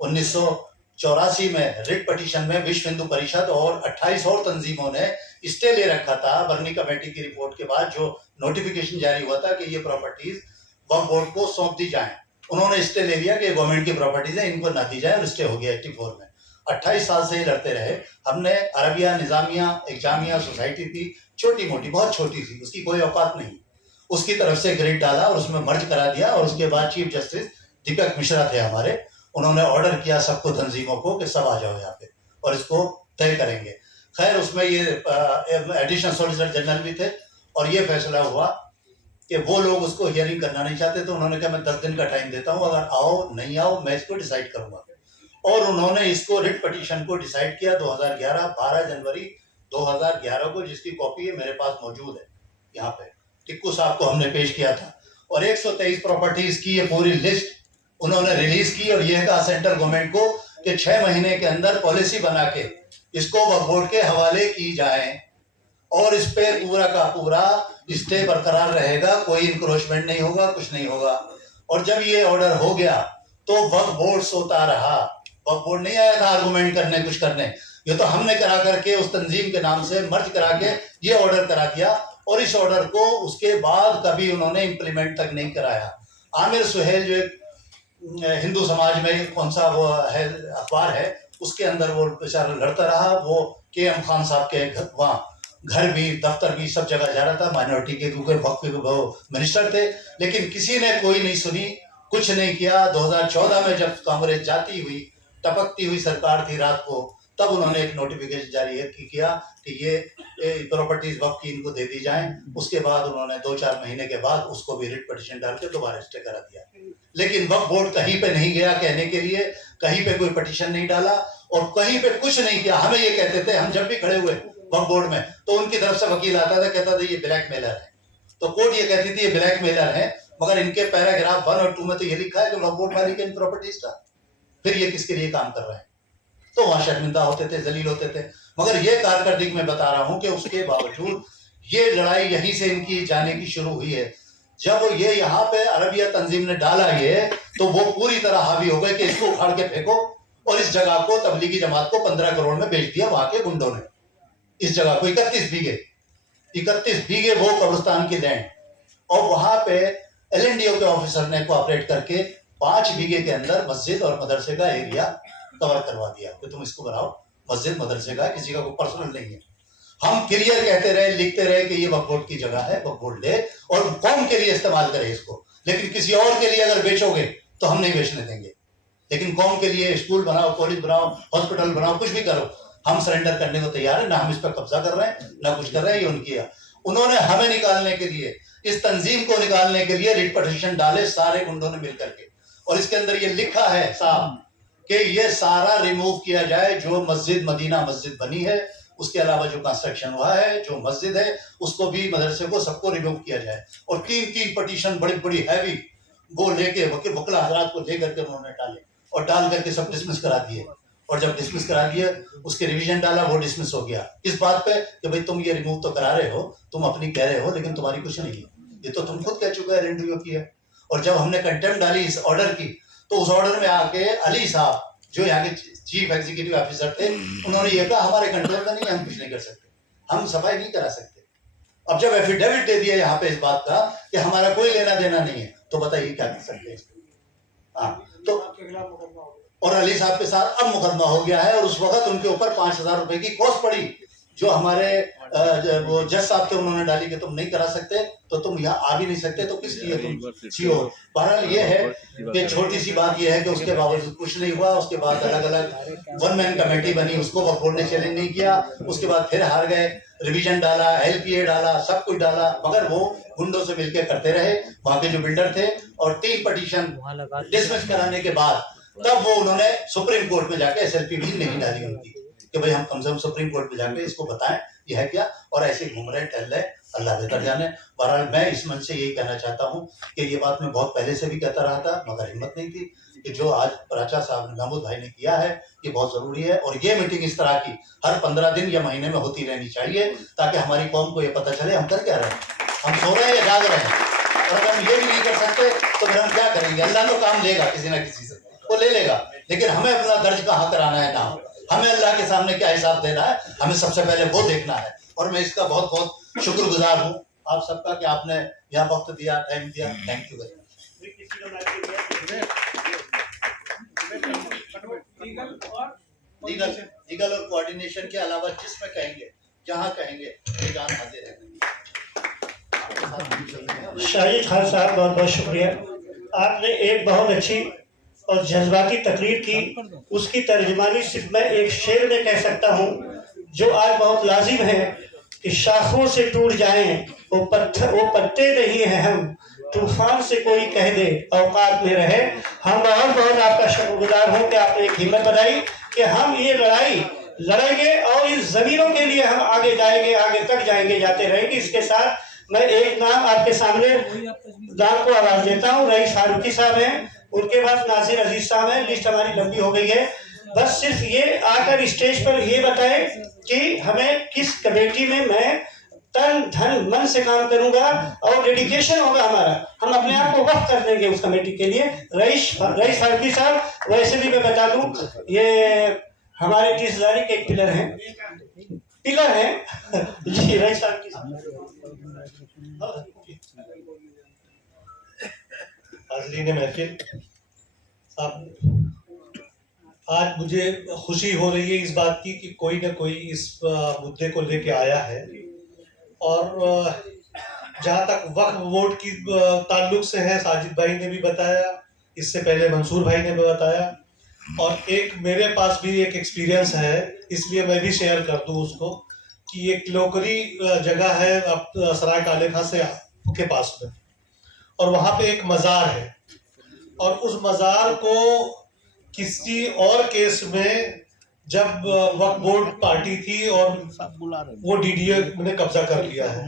1984 में रिट पिटीशन में विश्व हिंदू परिषद और 28 और तंजीमों ने स्टे ले रखा था बर्नी कमेटी की रिपोर्ट के बाद, जो नोटिफिकेशन जारी हुआ था कि ये प्रॉपर्टीज वक्फ बोर्ड को सौंप दी जाए। उन्होंने स्टे ले लिया कि गवर्नमेंट की प्रॉपर्टीज है, इनको ना दी जाए, और स्टे हो गया 84 में। 28 साल से ही लड़ते रहे। हमने अरबिया निजामिया एक जामिया सोसाइटी थी, छोटी मोटी, बहुत छोटी थी, उसकी कोई औकात नहीं, उसकी तरफ से ग्रिड डाला और उसमें मर्ज करा दिया। और उसके बाद चीफ जस्टिस दीपक मिश्रा थे हमारे, उन्होंने ऑर्डर किया सबको, तंजीमों को, कि सब आ जाओ यहाँ पे और इसको तय करेंगे। खैर उसमें ये एडिशनल सॉलिसिटर जनरल भी थे और ये फैसला हुआ कि वो लोग उसको हियरिंग करना नहीं चाहते, तो उन्होंने कहा मैं 10 दिन का टाइम देता हूँ, अगर आओ नहीं आओ मैं इसको डिसाइड करूंगा। और उन्होंने इसको रिट पिटीशन को डिसाइड किया 2011 12 जनवरी 2011 को, जिसकी कॉपी है मेरे पास मौजूद है यहाँ पे, टिक्कू साहब को हमने पेश किया था। और 123 प्रॉपर्टीज की ये पूरी लिस्ट उन्होंने रिलीज की और यह कहा सेंट्रल गवर्नमेंट को कि 6 महीने के अंदर पॉलिसी बना के इसको वक्फ बोर्ड के हवाले की जाए और इस पे पूरा का पूरा स्टे बरकरार रहेगा, कोई इंक्रोचमेंट नहीं होगा, कुछ नहीं होगा। और जब ये ऑर्डर हो गया तो वक्फ बोर्ड सोता रहा, वक्फ बोर्ड नहीं आया था आर्गुमेंट करने, कुछ करने, ये तो हमने करा करके उस तंजीम के नाम से मर्ज करा के ये ऑर्डर करा दिया। और इस ऑर्डर को उसके बाद कभी उन्होंने इम्प्लीमेंट तक नहीं कराया। आमिर सुहेल जो एक हिंदू समाज में कौन सा वो है अखबार है, उसके अंदर वो बेचारा लड़ता रहा, वो KM खान साहब के वहाँ घर भी दफ्तर भी सब जगह जा रहा था, माइनॉरिटी के क्योंकि वक्त वो मिनिस्टर थे, लेकिन किसी ने कोई नहीं सुनी, कुछ नहीं किया। 2014 में जब कांग्रेस जाती हुई टपकती हुई सरकार थी रात को, तब उन्होंने एक नोटिफिकेशन जारी किया कि ये प्रॉपर्टीज वक्फ की इनको दे दी जाएं। उसके बाद उन्होंने 2-4 महीने के बाद उसको भी रिट पिटीशन डाल के दोबारा स्टे करा दिया। लेकिन वक्फ बोर्ड कहीं पे नहीं गया कहने के लिए, कहीं पे कोई पिटीशन नहीं डाला और कहीं पे कुछ नहीं किया। हमें ये कहते थे, हम जब भी खड़े हुए वक्फ बोर्ड में तो उनकी तरफ से वकील आता था, कहता था ये ब्लैकमेलर है, तो कोर्ट ये कहती थी ये ब्लैकमेलर है, मगर इनके पैराग्राफ 1 और 2 में तो ये लिखा है कि वक्फ बोर्ड मालिक इन प्रॉपर्टीज का, फिर ये किसके लिए काम कर रहे हैं। तो वहां शर्मिंदा होते थे, जलील होते थे। मगर ये कारकर्दगी मैं बता रहा हूं कि उसके बावजूद ये लड़ाई यहीं से इनकी जाने की शुरू हुई है। जब ये यहाँ पे अरबिया तंजीम ने डाला ये, तो वो पूरी तरह हावी हो गए कि इसको उखाड़ के फेंको, और इस जगह को तबलीगी जमात को 15 करोड़ में बेच दिया वहां के गुंडों ने। इस जगह को 31 बीघे वो कब्रिस्तान की लैंड, और वहां पे LNDO के ऑफिसर ने कोऑपरेट करके 5 बीघे के अंदर मस्जिद और मदरसे का एरिया कवर करवा दिया कि तुम इसको बनाओ, मस्जिद मदरसे का, किसी का कोई पर्सनल नहीं है। हम क्लियर कहते रहे, लिखते रहे कि ये वक्फ बोर्ड की जगह है, वक्फ बोर्ड ले और कौम के लिए इस्तेमाल करे इसको, लेकिन किसी और के लिए अगर बेचोगे तो हम नहीं बेचने देंगे। लेकिन कौम के लिए स्कूल बनाओ, कॉलेज बनाओ, हॉस्पिटल बनाओ, कुछ भी करो, हम सरेंडर करने को तैयार है। ना हम इस पर कब्जा कर रहे हैं, ना कुछ कर रहे हैं। ये उनकी है। उन्होंने हमें निकालने के लिए, इस तंजीम को निकालने के लिए रिट पिटीशन डाले सारे गुंडों ने मिलकर के, और इसके अंदर ये लिखा है साहब कि ये सारा रिमूव किया जाए जो मस्जिद मदीना मस्जिद बनी है, उसके अलावा जो कंस्ट्रक्शन हुआ है, जो मस्जिद है उसको भी, मदरसे को, सबको रिमूव किया जाए। और 3-3 पिटीशन बड़ी बड़ी हैवी वो लेके वकील हजरात को लेकर के उन्होंने डाले और डाल करके सब डिसमिस करा दिए। और जब डिसमिस करा दिया, उसके रिवीजन डाला, वो डिसमिस हो गया इस बात पे कि भाई तुम ये रिमूव तो करा रहे हो, तुम अपनी कह रहे हो, लेकिन तुम्हारी कुछ नहीं है, ये तो तुम खुद कह चुका है LNDO की है। और जब हमने कंटेम्प्ट डाली इस ऑर्डर की, तो उस ऑर्डर में आके अली साहब जो यहाँ के चीफ एग्जीक्यूटिव ऑफिसर थे, उन्होंने ये कहा हमारे कंट्रोल में नहीं, हम कुछ नहीं कर सकते, हम सफाई नहीं करा सकते। अब जब एफिडेविट दे दिया यहाँ पे इस बात का कि हमारा कोई लेना देना नहीं है, तो बताइए क्या कर सकते हैं। हाँ, तो और अली साहब के साथ अब मुकदमा हो गया है, और उस वक्त उनके ऊपर 5000 रुपए की कॉस्ट पड़ी, जो हमारे वो जज साहब थे, उन्होंने डाली कि तुम नहीं करा सकते तो तुम यहाँ आ भी नहीं सकते, तो किस लिए तुम CO। बहरहाल ये है कि छोटी सी बात ये है कि उसके बावजूद कुछ नहीं हुआ। उसके बाद अलग अलग 1 मैन कमेटी बनी, उसको वक्फ बोर्ड ने चैलेंज नहीं किया। उसके बाद फिर हार गए, रिवीजन डाला, LPA डाला, सब कुछ डाला, मगर वो गुंडों से मिलकर करते रहे वहां के जो बिल्डर थे। और 3 पिटीशन डिसमिस कराने के बाद तब वो उन्होंने सुप्रीम कोर्ट में जाके SLP भी नहीं डाली उनकी कि भाई हम कम से कम सुप्रीम कोर्ट में जाके इसको बताएं ये है क्या, और ऐसे घूम रहे टहल रहे, अल्लाह बेहतर जाने। बहरहाल मैं इस मंच से यही कहना चाहता हूँ कि ये बात मैं बहुत पहले से भी कहता रहा था, मगर हिम्मत नहीं थी कि जो आज प्राचा साहब ने, महमूद भाई ने किया है, ये बहुत जरूरी है। और ये मीटिंग इस तरह की हर 15 दिन या महीने में होती रहनी चाहिए, ताकि हमारी कौम को ये पता चले हम कर क्या रहे हैं, हम सो रहे हैं या जाग रहे हैं। और अगर हम ये भी नहीं कर सकते तो फिर हम क्या करेंगे? अल्लाह तो काम लेगा किसी ना किसी से, वो ले लेगा, लेकिन हमें अपना दर्ज कहाँ कराना है ना, हमें अल्लाह के सामने क्या हिसाब देना है, हमें सबसे पहले वो देखना है। और मैं इसका बहुत बहुत शुक्रगुजार हूँ आप सबका कि आपने यहाँ वक्त दिया, टाइम दिया। Thank you very much. Legal और कोऑर्डिनेशन के अलावा जिसमें कहेंगे, जहाँ कहेंगे, ये जान हाजिर है। शाहिद खान साहब बहुत बहुत शुक्रिया। आपने एक बहुत अच्छी और जज्बाती तकरीर की, उसकी तर्जुमानी सिर्फ मैं एक शेर में कह सकता हूँ जो आज बहुत लाजिम है कि शाखों से टूट जाएं वो पत्ते नहीं हैं हम, तूफान से कोई कह दे औकात में रहे। हम बहुत बहुत आपका शुक्रगुजार हूँ कि आपने एक हिम्मत बनाई कि हम ये लड़ाई लड़ेंगे और इस जमीनों के लिए हम आगे जाएंगे, आगे तक जाएंगे, जाते रहेंगे। इसके साथ मैं एक नाम आपके सामने नाम को आवाज देता हूँ, रईस फारूकी साहब हैं, उनके बाद नासिर अजीज साहब हैं। लिस्ट हमारी लंबी हो गई है, बस सिर्फ ये आकर स्टेज पर ये बताएं कि हमें किस कमेटी में मैं तन धन मन से काम करूंगा और डेडिकेशन होगा हमारा, हम अपने आप को वक्त कर देंगे उस कमेटी के लिए। रईस फारूकी साहब, वैसे भी मैं बता दूं ये हमारे 30,000 के एक पिलर हैं जी। रईस फारूकी हाज़रीन महफिल, आज मुझे खुशी हो रही है इस बात की कि कोई ना कोई इस मुद्दे को लेके आया है। और जहाँ तक वक्फ बोर्ड की ताल्लुक से है, साजिद भाई ने भी बताया, इससे पहले मंसूर भाई ने भी बताया, और एक मेरे पास भी एक एक्सपीरियंस है, इसलिए मैं भी शेयर कर दूँ उसको कि एक लोकरी जगह है सराय काले खां से के पास में, और वहाँ पे एक मज़ार है, और उस मज़ार को किसी और केस में जब वक्फ बोर्ड पार्टी थी और वो डीडीए ने कब्जा कर लिया है,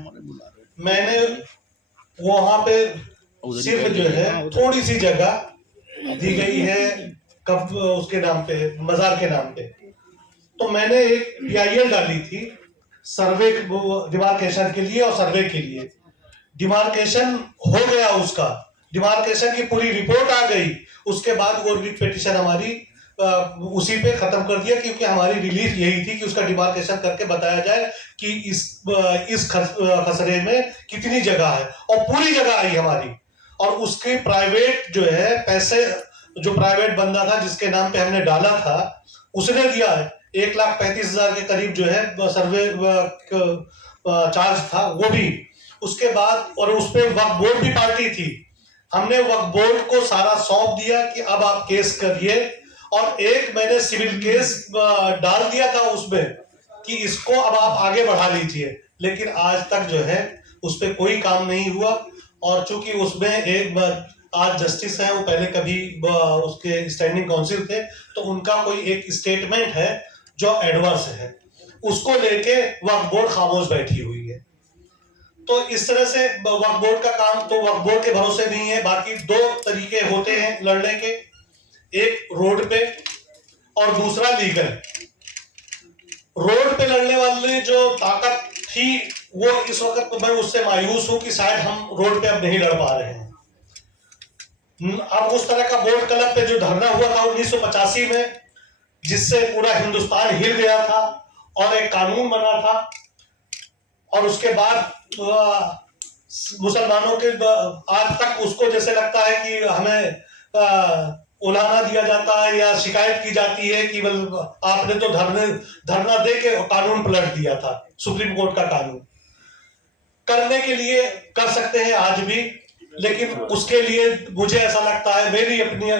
मैंने वहाँ पे सिर्फ जो है थोड़ी सी जगह दी गई है कब उसके नाम पे, मज़ार के नाम पे, तो मैंने एक PIL डाली थी सर्वे डिमार्केशन के लिए, और सर्वे के लिए डिमार्केशन हो गया, उसका डिमार्केशन की पूरी रिपोर्ट आ गई। उसके बाद वो रिट पिटीशन हमारी उसी पे खत्म कर दिया, क्योंकि हमारी रिलीफ यही थी कि उसका डिमार्केशन करके बताया जाए कि इस खसरे में कितनी जगह है, और पूरी जगह आई हमारी। और उसके प्राइवेट जो है पैसे, जो प्राइवेट बंदा था जिसके नाम पे हमने डाला था, उसने दिया है 1,35,000 के करीब जो है सर्वे चार्ज था वो भी। उसके बाद और उस पे वक्फ बोर्ड भी पार्टी थी, हमने वक्फ बोर्ड को सारा सौंप दिया कि अब आप केस करिए, और एक मैंने सिविल केस डाल दिया था उसमें कि इसको अब आप आगे बढ़ा लीजिए, लेकिन आज तक जो है उस पर कोई काम नहीं हुआ। और चूंकि उसमें एक आज जस्टिस है, वो पहले कभी उसके स्टैंडिंग काउंसिल थे, तो उनका कोई एक स्टेटमेंट है जो एडवर्स है, उसको लेके वक्फ बोर्ड खामोश बैठी हुई है। तो इस तरह से वक्फ बोर्ड का काम तो वक्फ बोर्ड के भरोसे नहीं है। बाकी दो तरीके होते हैं लड़ने के, एक रोड पे और दूसरा लीगल। रोड पे लड़ने वाले जो ताकत थी वो इस वक्त तो मैं उससे मायूस हूं कि शायद हम रोड पे अब नहीं लड़ पा रहे हैं। अब उस तरह का बोर्ड क्लब पे जो धरना हुआ था 1985 में, जिससे पूरा हिंदुस्तान हिल गया था और एक कानून बना था, और उसके बाद मुसलमानों के आज तक उसको जैसे लगता है कि हमें उलाना दिया जाता है या शिकायत की जाती है कि आपने तो धरना दे के कानून पलट दिया था, सुप्रीम कोर्ट का कानून। करने के लिए कर सकते हैं आज भी, लेकिन उसके लिए मुझे ऐसा लगता है, मेरी अपनी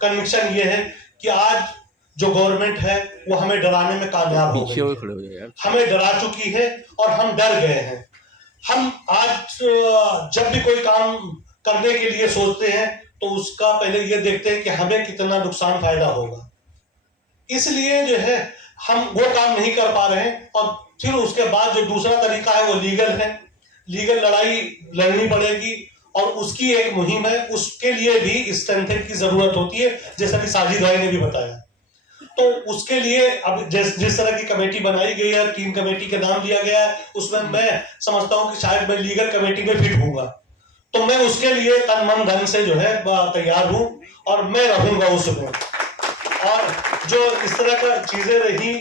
कन्विक्शन ये है कि आज जो गवर्नमेंट है वो हमें डराने में कामयाब हो गई है, हमें डरा चुकी है और हम डर गए हैं। हम आज जब भी कोई काम करने के लिए सोचते हैं तो उसका पहले ये देखते हैं कि हमें कितना नुकसान फायदा होगा, इसलिए जो है हम वो काम नहीं कर पा रहे हैं। और फिर उसके बाद जो दूसरा तरीका है वो लीगल है, लीगल लड़ाई लड़नी पड़ेगी, और उसकी एक मुहिम है, उसके लिए भी स्ट्रेंथन की जरूरत होती है, जैसा कि साजिद भाई ने भी बताया। तो उसके लिए अब जिस तरह की कमेटी बनाई गई है, 3 कमेटी के नाम दिया गया है, उसमें मैं समझता हूं कि शायद मैं लीगल कमेटी में फिट हूंगा। तो मैं उसके लिए तन मन धन से जो है तैयार हूँ और मैं रहूंगा उसमें। और जो इस तरह का चीजें रही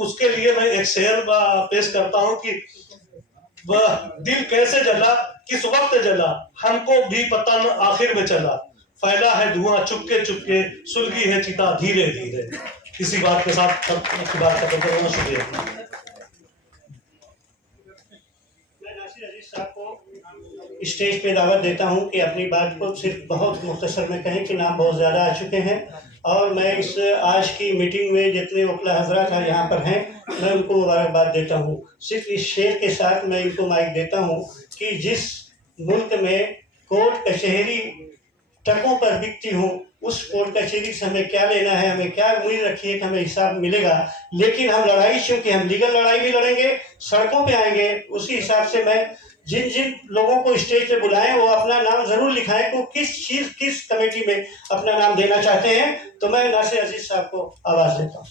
उसके लिए मैं एक शेर पेश करता हूँ कि वह दिल कैसे जला, किस वक्त जला, हमको भी पता न आखिर में चला, फैला है धुआं चुपके चुपके, सुलगी है चिता धीरे धीरे। इसी बात के साथ आपकी बात खत्म करूंगा। शुक्रिया। मैं नासिर अजीज साहब को स्टेज पे दावत देता हूं कि अपनी बात को सिर्फ बहुत मुख्तसर में कहें कि नाम बहुत ज़्यादा आ चुके हैं और मैं इस आज की मीटिंग में जितने वकला हजरात यहाँ पर हैं मैं उनको मुबारकबाद देता हूँ। सिर्फ इस शेर के साथ मैं इनको माइक देता हूँ कि जिस मुल्क में कोर्ट कचहरी ट्रकों पर बिकती हूँ उस कोर्ट कचहरी से हमें क्या लेना है, हमें क्या उम्मीद रखी है कि हमें हिसाब मिलेगा। लेकिन हम लड़ाई, चूँकि हम लीगल लड़ाई भी लड़ेंगे, सड़कों पे आएंगे, उसी हिसाब से मैं जिन जिन लोगों को स्टेज पे बुलाएं वो अपना नाम ज़रूर लिखाएं कि किस कमेटी में अपना नाम देना चाहते हैं। तो मैं नासिर अजीज साहब को आवाज़ देता हूँ।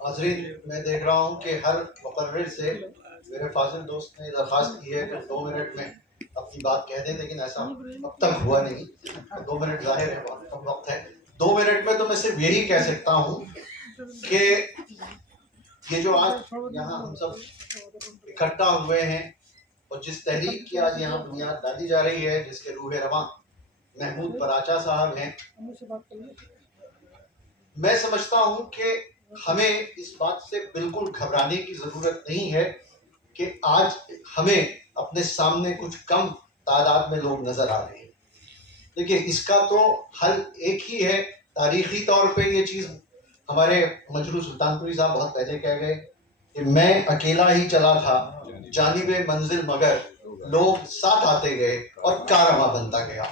हाज़रीन, मैं देख रहा हूँ कि हर मुकर्रिर से मेरे फाजिल दोस्त ने दरख्वास्त की है कि 2 मिनट में अपनी बात कह दें, लेकिन ऐसा अब तक हुआ नहीं। 2 मिनट जाहिर है बहुत कम वक्त है। 2 मिनट में तो मैं सिर्फ यही कह सकता हूँ कि ये जो आज यहाँ हम सब इकट्ठा हुए हैं और जिस तहरीक की आज यहाँ बुनियाद डाली जा रही है, जिसके रूह रवां महमूद पराचा साहब हैं, मैं समझता हूँ कि हमें इस बात से बिल्कुल घबराने की ज़रूरत नहीं है कि आज हमें अपने सामने कुछ कम तादाद में लोग नज़र आ रहे हैं। देखिए, इसका तो हल एक ही है। तारीखी तौर पे ये चीज़ हमारे मजरू सुल्तानपुरी साहब बहुत पहले कह गए कि मैं अकेला ही चला था जानिबे मंजिल, मगर लोग साथ आते गए और कारवां बनता गया।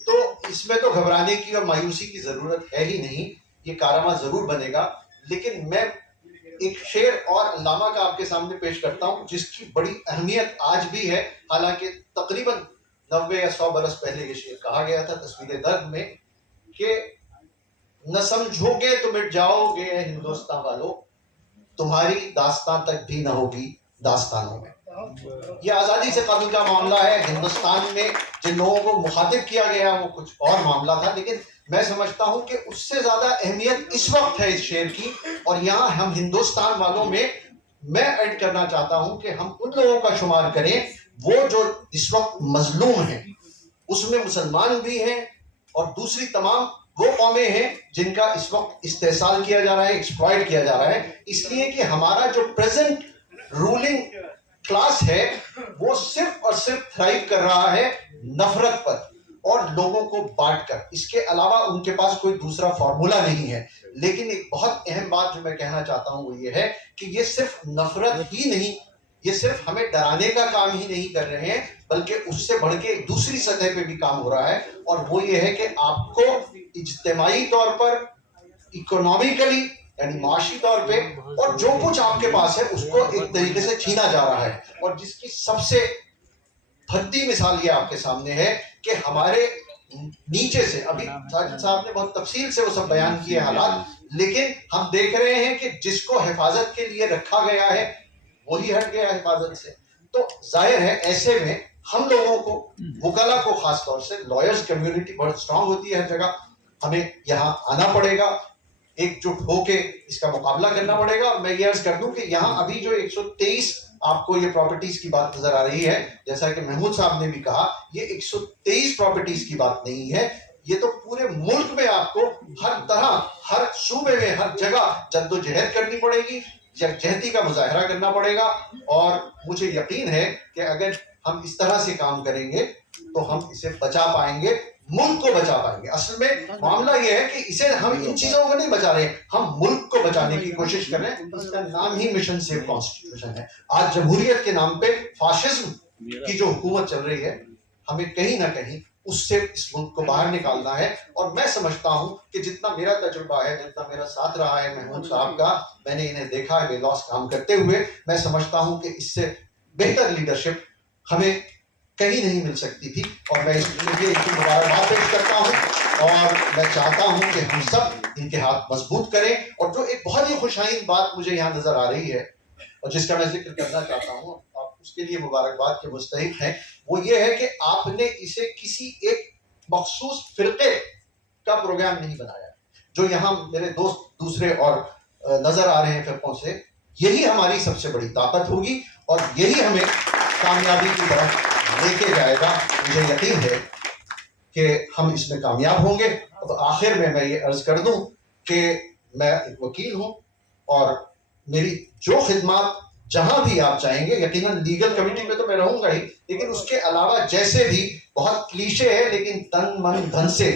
तो इसमें तो घबराने की और मायूसी की ज़रूरत है ही नहीं। ये कारवां ज़रूर बनेगा। लेकिन मैं एक शेर और अल्लामा का आपके सामने पेश करता हूँ जिसकी बड़ी अहमियत आज भी है। हालांकि तकरीबन 90 या 100 बरस पहले ये शेर कहा गया था तस्वीर दर्द में कि न समझोगे तो मिट जाओगे हिंदुस्तान वालों, तुम्हारी दास्तां तक भी न होगी दास्तानों में। ये आज़ादी से कबल का मामला है। हिंदुस्तान में जिन लोगों को मुखातिब किया गया वो कुछ और मामला था, लेकिन मैं समझता हूँ कि उससे ज़्यादा अहमियत इस वक्त है इस शेर की। और यहाँ हम हिंदुस्तान वालों में मैं ऐड करना चाहता हूँ कि हम उन लोगों का शुमार करें वो जो इस वक्त मजलूम हैं, उसमें मुसलमान भी हैं और दूसरी तमाम वो कौमें हैं जिनका इस वक्त इस्तेसाल किया जा रहा है, एक्सप्लॉइट किया जा रहा है। इसलिए कि हमारा जो प्रेजेंट रूलिंग क्लास है वो सिर्फ और सिर्फ थ्राइव कर रहा है नफरत पर और लोगों को बांटकर। इसके अलावा उनके पास कोई दूसरा फॉर्मूला नहीं है। लेकिन एक बहुत अहम बात जो मैं कहना चाहता हूँ वो ये है कि ये सिर्फ नफरत ही नहीं, ये सिर्फ हमें डराने का काम ही नहीं कर रहे हैं, बल्कि उससे बढ़ के दूसरी सतह पे भी काम हो रहा है। और वो ये है कि आपको इज्तिमाई तौर पर, इकोनॉमिकली यानी माशी तौर पे, और जो कुछ आपके पास है उसको एक तरीके से छीना जा रहा है। और जिसकी सबसे भद्दी मिसाल ये आपके सामने है कि हमारे नीचे से, अभी साजिद साहब ने बहुत तफसील से वो सब बयान किए हालात, लेकिन हम देख रहे हैं कि जिसको हिफाजत के लिए रखा गया है वही हट गया हिफाजत से। तो जाहिर है ऐसे में हम लोगों को, वकला को, खास तौर से लॉयर्स कम्युनिटी बहुत स्ट्रांग होती है हर जगह, हमें यहाँ आना पड़ेगा, एकजुट होके इसका मुकाबला करना पड़ेगा। और मैं ये अर्ज कर दूं कि यहाँ अभी जो 123 आपको ये प्रॉपर्टीज की बात नजर आ रही है, जैसा कि महमूद साहब ने भी कहा, ये 123 प्रॉपर्टीज की बात नहीं है। ये तो पूरे मुल्क में आपको हर तरह, हर सूबे में, हर जगह जद्दोजहद करनी पड़ेगी, यकजहती का मुजाहरा करना पड़ेगा। और मुझे यकीन है कि अगर हम इस तरह से काम करेंगे तो हम इसे बचा पाएंगे, मुल्क को बचा पाएंगे। असल में मामला यह है कि इसे हम इन चीजों को नहीं बचा रहे, हम मुल्क को बचाने की कोशिश कर रहे हैं। इसका नाम ही मिशन सेव कॉन्स्टिट्यूशन है। आज जमहूरियत के नाम पे फाशिज्म की जो हुकूमत चल रही है, हमें कहीं ना कहीं उससे इस मुल्क को बाहर निकालना है। और मैं समझता हूं कि जितना मेरा तजुर्बा है, जितना मेरा साथ रहा है महमूद साहब का, मैंने इन्हें देखा है बेलौस काम करते हुए, मैं समझता हूं कि इससे बेहतर लीडरशिप हमें कहीं नहीं मिल सकती थी। और मैं इसके लिए इनकी मुबारकबाद पेश करता हूँ और मैं चाहता हूँ कि हम सब इनके हाथ मजबूत करें। और जो एक बहुत ही खुशाइन बात मुझे यहाँ नजर आ रही है और जिसका मैं जिक्र करना चाहता हूँ, आप उसके लिए मुबारकबाद के मुस्तहिक हैं, वो ये है कि आपने इसे किसी एक मखसूस फिरके का प्रोग्राम नहीं बनाया। जो यहाँ मेरे दोस्त दूसरे और नजर आ रहे हैं फिरकों से, यही हमारी सबसे बड़ी ताकत होगी और यही हमें कामयाबी की तरफ लेके जाएगा। मुझे यकीन है कि हम इसमें कामयाब होंगे। तो आखिर में मैं ये अर्ज कर दूं कि मैं एक वकील हूं और मेरी जो खिदमत जहां भी आप चाहेंगे, यकीनन लीगल कमेटी में तो मैं रहूंगा ही, लेकिन उसके अलावा जैसे भी, बहुत क्लीशे है लेकिन तन मन धन से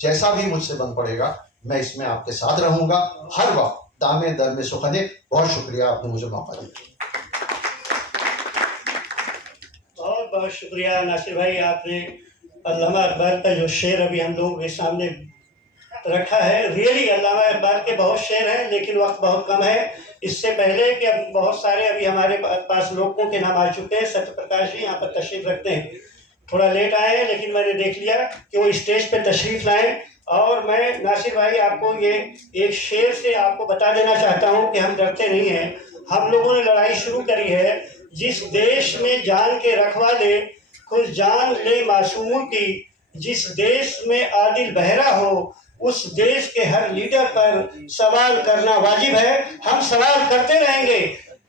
जैसा भी मुझसे बन पड़ेगा, मैं इसमें आपके साथ रहूंगा हर वक्त। दामे दर में सुखने। बहुत शुक्रिया, आपने मुझे मौका दिया। बहुत बहुत शुक्रिया नासिर भाई, आपने अल्लामा इकबाल का जो शेर अभी हम लोगों के सामने रखा है, रियली अल्लामा इकबाल के बहुत शेर हैं, लेकिन वक्त बहुत कम है। इससे पहले कि अब बहुत सारे अभी हमारे पास लोगों के नाम आ चुके हैं। सत्य प्रकाश जी यहाँ पर तशरीफ रखते हैं, थोड़ा लेट आए हैं, लेकिन मैंने देख लिया कि वो स्टेज पे तशरीफ लाएं। और मैं नासिर भाई आपको ये एक शेर से आपको बता देना चाहता हूँ कि हम डरते नहीं हैं। हम लोगों ने लड़ाई शुरू करी है। जिस देश में जान के रखवाले खुद जान ले मासूमों की, जिस देश में आदिल बहरा हो, उस देश के हर लीडर पर सवाल करना वाजिब है। हम सवाल करते रहेंगे।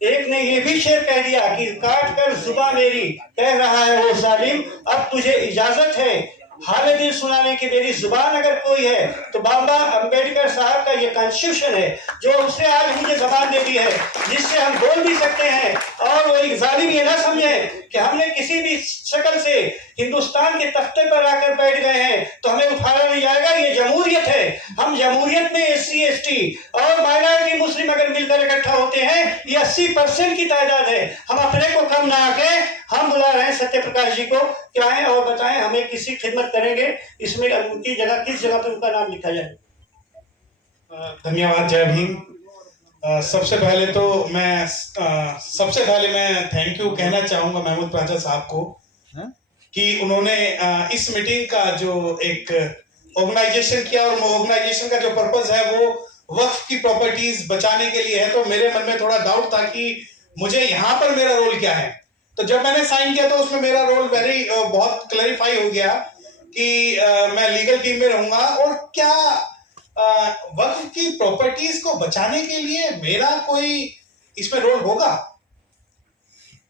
एक ने ये भी शेर कह दिया कि काट कर जुबान मेरी, कह रहा है वो जालिम, अब तुझे इजाजत है हाल दिल सुनाने की मेरी जुबान अगर कोई है तो बाबा अंबेडकर साहब का ये कॉन्स्टिट्यूशन है जो उसने आज मुझे जबान दे दी है, जिससे हम बोल भी सकते हैं। और वो एक जालिम ये ना समझे कि हमने किसी भी शक्ल से हिंदुस्तान के तख्ते पर आकर बैठ गए हैं तो हमें उठाया नहीं जाएगा। ये जमहूरियत है। हम जमहूरियत में SC ST और माइनॉरिटी मुस्लिम अगर मिलकर इकट्ठा होते हैं, ये 80% की तादाद है। हम अपने को कम ना आके हम बुला रहे हैं सत्य प्रकाश जी को, क्या है और बताएं हमें किसी खिदमत करेंगे। इसमें उनकी जगह किस जगह पर उनका नाम लिखा जाए। धन्यवाद, जय भीम। सबसे पहले मैं थैंक यू कहना चाहूंगा महमूद प्राचा साहब को कि उन्होंने इस मीटिंग का जो एक ऑर्गेनाइजेशन किया, और ऑर्गेनाइजेशन का जो पर्पस है वो वक्फ की प्रॉपर्टीज बचाने के लिए है। तो मेरे मन में थोड़ा डाउट था कि मुझे यहाँ पर मेरा रोल क्या है। तो जब मैंने साइन किया तो उसमें मेरा रोल बहुत क्लैरिफाई हो गया कि मैं लीगल टीम में रहूंगा। और क्या वक्फ की प्रॉपर्टीज को बचाने के लिए मेरा कोई इसमें रोल होगा?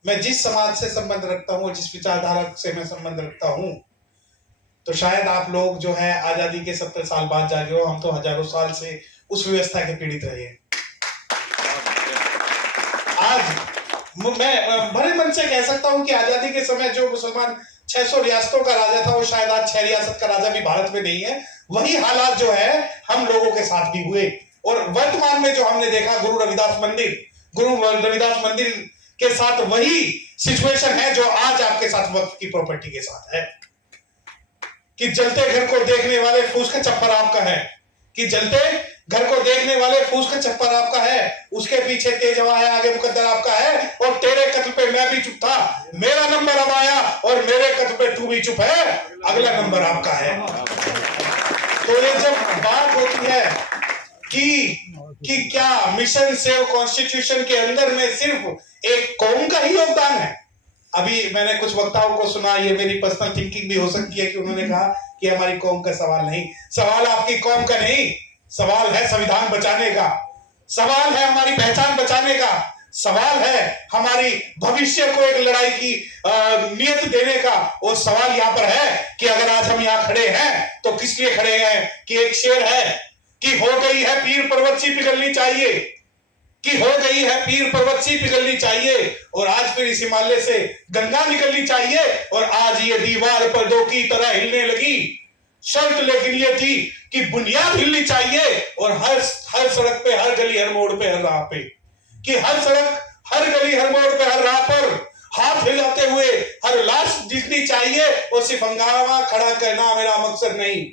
मैं जिस समाज से संबंध रखता हूँ, जिस विचारधारा से मैं संबंध रखता हूँ, तो शायद आप लोग जो है आजादी के 70 साल बाद जागे हो, हम तो हजारों साल से उस व्यवस्था के पीड़ित रहे हैं। आज मैं भरे मन से कह सकता हूं कि आजादी के समय जो मुसलमान 600 रियासतों का राजा था, वो शायद आज 6 रियासत का राजा भी भारत में नहीं है। वही हालात जो है हम लोगों के साथ भी हुए। और वर्तमान में जो हमने देखा गुरु रविदास मंदिर के साथ वही सिचुएशन है जो आज आपके साथ वक्फ की प्रॉपर्टी के साथ है। कि जलते घर को देखने वाले फूस का चप्पर आपका है, कि जलते घर को देखने वाले फूस का चप्पर आपका है, उसके पीछे तेज हवा है, आगे मुकद्दर आपका है। और तेरे कत्ल पे मैं भी चुप था, मेरा नंबर अब आया, और मेरे कत्ल पे तू भी चुप है, अगला नंबर आपका है। तो ये जब बात होती है कि क्या मिशन सेव कॉन्स्टिट्यूशन के अंदर में सिर्फ एक कौम का ही योगदान है। अभी मैंने कुछ वक्ताओं को सुना, ये मेरी पर्सनल थिंकिंग भी हो सकती है कि उन्होंने कहा कि हमारी कौम का सवाल नहीं। सवाल आपकी कौम का नहीं, सवाल है संविधान बचाने का, सवाल है हमारी पहचान बचाने का, सवाल है हमारी भविष्य को एक लड़ाई की नियत देने का। और सवाल यहाँ पर है कि अगर आज हम यहाँ खड़े हैं तो किस लिए खड़े हैं? कि एक शेर है कि हो गई है पीर पर्वत सी पिघलनी चाहिए, कि हो गई है पीर पर्वत सी पिघलनी चाहिए, और आज फिर इस हिमालय से गंगा निकलनी चाहिए। और आज ये दीवार पर दो की तरह हिलने लगी, शर्त लेकिन ये थी कि बुनियाद हिलनी चाहिए। और हर सड़क पे, हर गली, हर मोड़ पे, हर राह पे, कि हर सड़क, हर गली, हर मोड़ पे, हर राह पर हाथ हिलाते हुए हर लाश दिखनी चाहिए। और सिर्फ हंगामा खड़ा करना मेरा मकसद नहीं,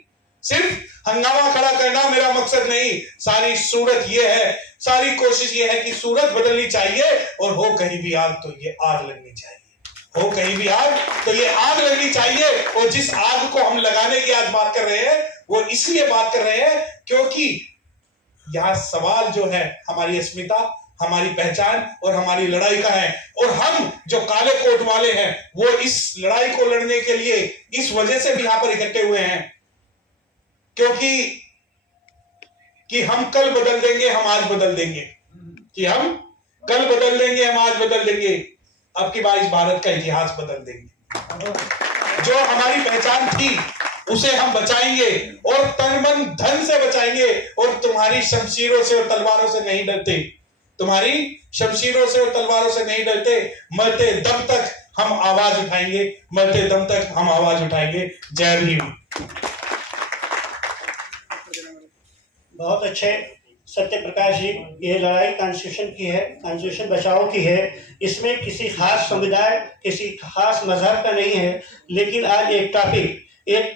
सिर्फ हंगामा खड़ा करना मेरा मकसद नहीं। सारी सूरत ये है, सारी कोशिश ये है कि सूरत बदलनी चाहिए। और हो कहीं भी आग तो ये आग लगनी चाहिए, हो कहीं भी आग तो ये आग लगनी चाहिए। और जिस आग को हम लगाने की आज बात कर रहे हैं वो इसलिए बात कर रहे हैं क्योंकि यह सवाल जो है हमारी अस्मिता, हमारी पहचान और हमारी लड़ाई का है। और हम जो काले कोट वाले हैं वो इस लड़ाई को लड़ने के लिए इस वजह से भी यहां पर इकट्ठे हुए हैं कि हम कल बदल देंगे, हम आज बदल देंगे, कि हम कल बदल देंगे, हम आज बदल देंगे, अब की बार इस भारत का इतिहास बदल देंगे। जो हमारी पहचान थी उसे हम बचाएंगे और तन मन धन से बचाएंगे। और तुम्हारी शमशीरों से और तलवारों से नहीं डरते, तुम्हारी शमशीरों से और तलवारों से नहीं डरते। मरते दम तक हम आवाज उठाएंगे, मरते दम तक हम आवाज उठाएंगे। जय भीम। बहुत अच्छे सत्य प्रकाश जी, ये लड़ाई कॉन्स्टिट्यूशन की है, कॉन्स्टिट्यूशन बचाओ की है। इसमें किसी खास समुदाय, किसी खास मजहब का नहीं है। लेकिन आज एक टॉपिक, एक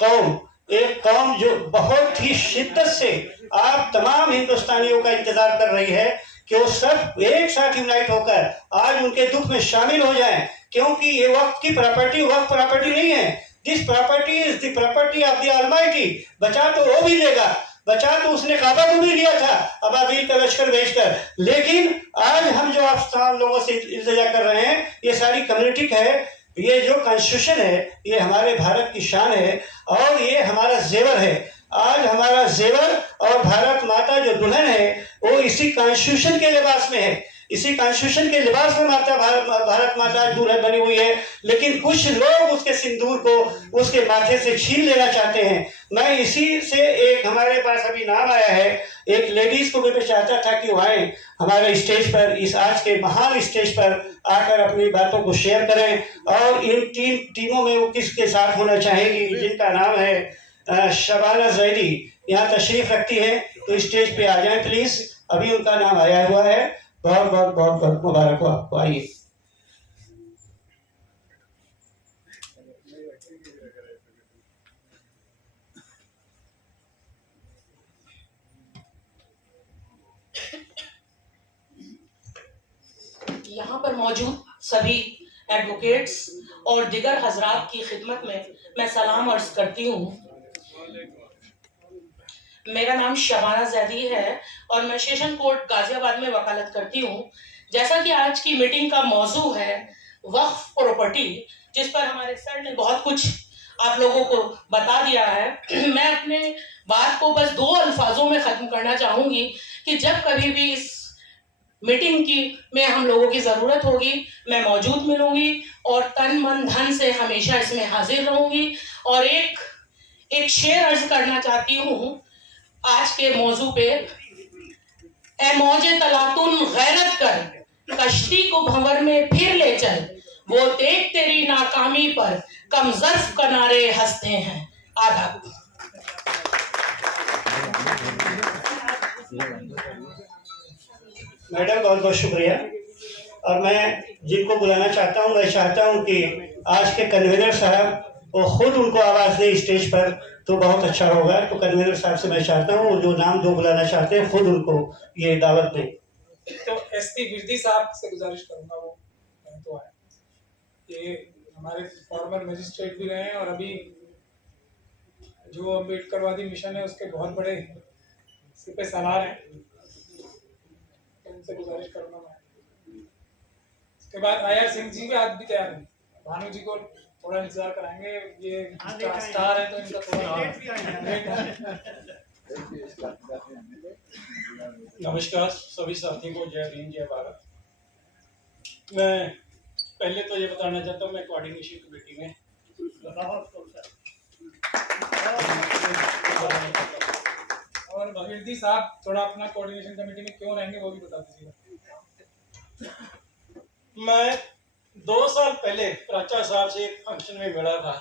कौम जो बहुत ही शिद्दत से आप तमाम हिंदुस्तानियों का इंतजार कर रही है कि वो सब एक साथ यूनाइट होकर आज उनके दुख में शामिल हो जाएं। क्योंकि ये वक्त की प्रॉपर्टी वक्त प्रॉपर्टी नहीं है। This property is the property of the almighty. बचा तो वो भी लेगा, बचा तो उसने काबा को भी लिया था अबाबील का लश्कर भेजकर। लेकिन आज हम जो आप तमाम लोगों से इल्तिजा कर रहे हैं, ये सारी कम्युनिटी है। ये जो कॉन्स्टिट्यूशन है ये हमारे भारत की शान है और ये हमारा जेवर है। आज हमारा जेवर और भारत माता जो दुल्हन है वो इसी कॉन्स्टिट्यूशन के लिबास में है। इसी कॉन्स्टिट्यूशन के लिबास में भारत माता दुल्हन बनी हुई है। लेकिन कुछ लोग उसके सिंदूर को उसके माथे से छीन लेना चाहते हैं। मैं इसी से एक हमारे पास अभी नाम आया है, एक लेडीज को मैं चाहता था कि वो आए हमारे स्टेज पर, इस आज के महान स्टेज पर आकर अपनी बातों को शेयर करें। और इन तीन टीमों में वो किसके साथ होना चाहेंगी, जिनका नाम है शबाना जैदी, यहाँ तशरीफ रखती है, तो स्टेज पे आ जाएं प्लीज। अभी उनका नाम आया हुआ है। बहुत बहुत बहुत बहुत मुबारक हो आपको। आइए। यहाँ पर मौजूद सभी एडवोकेट्स और दिगर हजरात की खिदमत में मैं सलाम अर्ज करती हूँ। मेरा नाम शबाना जैदी है और मैं सेशन कोर्ट गाजियाबाद में वकालत करती हूँ। जैसा कि आज की मीटिंग का मौजू है वक्फ प्रॉपर्टी, जिस पर हमारे सर ने बहुत कुछ आप लोगों को बता दिया है, मैं अपने बात को बस 2 अल्फाजों में ख़त्म करना चाहूँगी कि जब कभी भी इस मीटिंग की में हम लोगों की ज़रूरत होगी मैं मौजूद मिलूंगी और तन मन धन से हमेशा इसमें हाजिर रहूंगी। और एक शेर अर्ज करना चाहती हूँ आज के मौजू पे। ए मौजे तलातुन गैरत कर कश्ती को भंवर में फिर ले चल, वो देख तेरी नाकामी पर कम ज़र्फ किनारे हंसते हैं। आदाब। मैडम बहुत बहुत शुक्रिया। और मैं जिनको बुलाना चाहता हूँ, मैं चाहता हूँ कि आज के कन्वीनर साहब वो खुद उनको आवाज़ दें स्टेज पर, तो बहुत अच्छा होगा। तो कन्वीनर साहब से मैं चाहता हूँ जो नाम जो बुलाना चाहते हैं खुद उनको ये दावत दें। तो एसपी विरदी साहब से गुजारिश करूँगा वो तो आए। ये हमारे फॉर्मर मजिस्ट्रेट भी रहे हैं और अभी जो अम्बेडकरवादी मिशन है उसके बहुत बड़े सिपह सालार हैं, तो उनसे गुजारिश करूँगा मैं। उसके बाद आयर सिंह जी भी आज भी तैयार हैं। भानु जी को थोड़ा इंतजार कराएंगे, ये स्टार है तो इनका थोड़ा लेट है। नमस्कार सभी साथियों को, जय भीम जय भारत। मैं पहले तो ये बताना चाहता हूँ मैं कोऑर्डिनेशन कमेटी में और विरदी साहब थोड़ा अपना कोऑर्डिनेशन कमेटी में क्यों रहेंगे वो भी बता दीजिएगा। मैं 2 साल पहले प्राचा साहब से एक फंक्शन में मिला था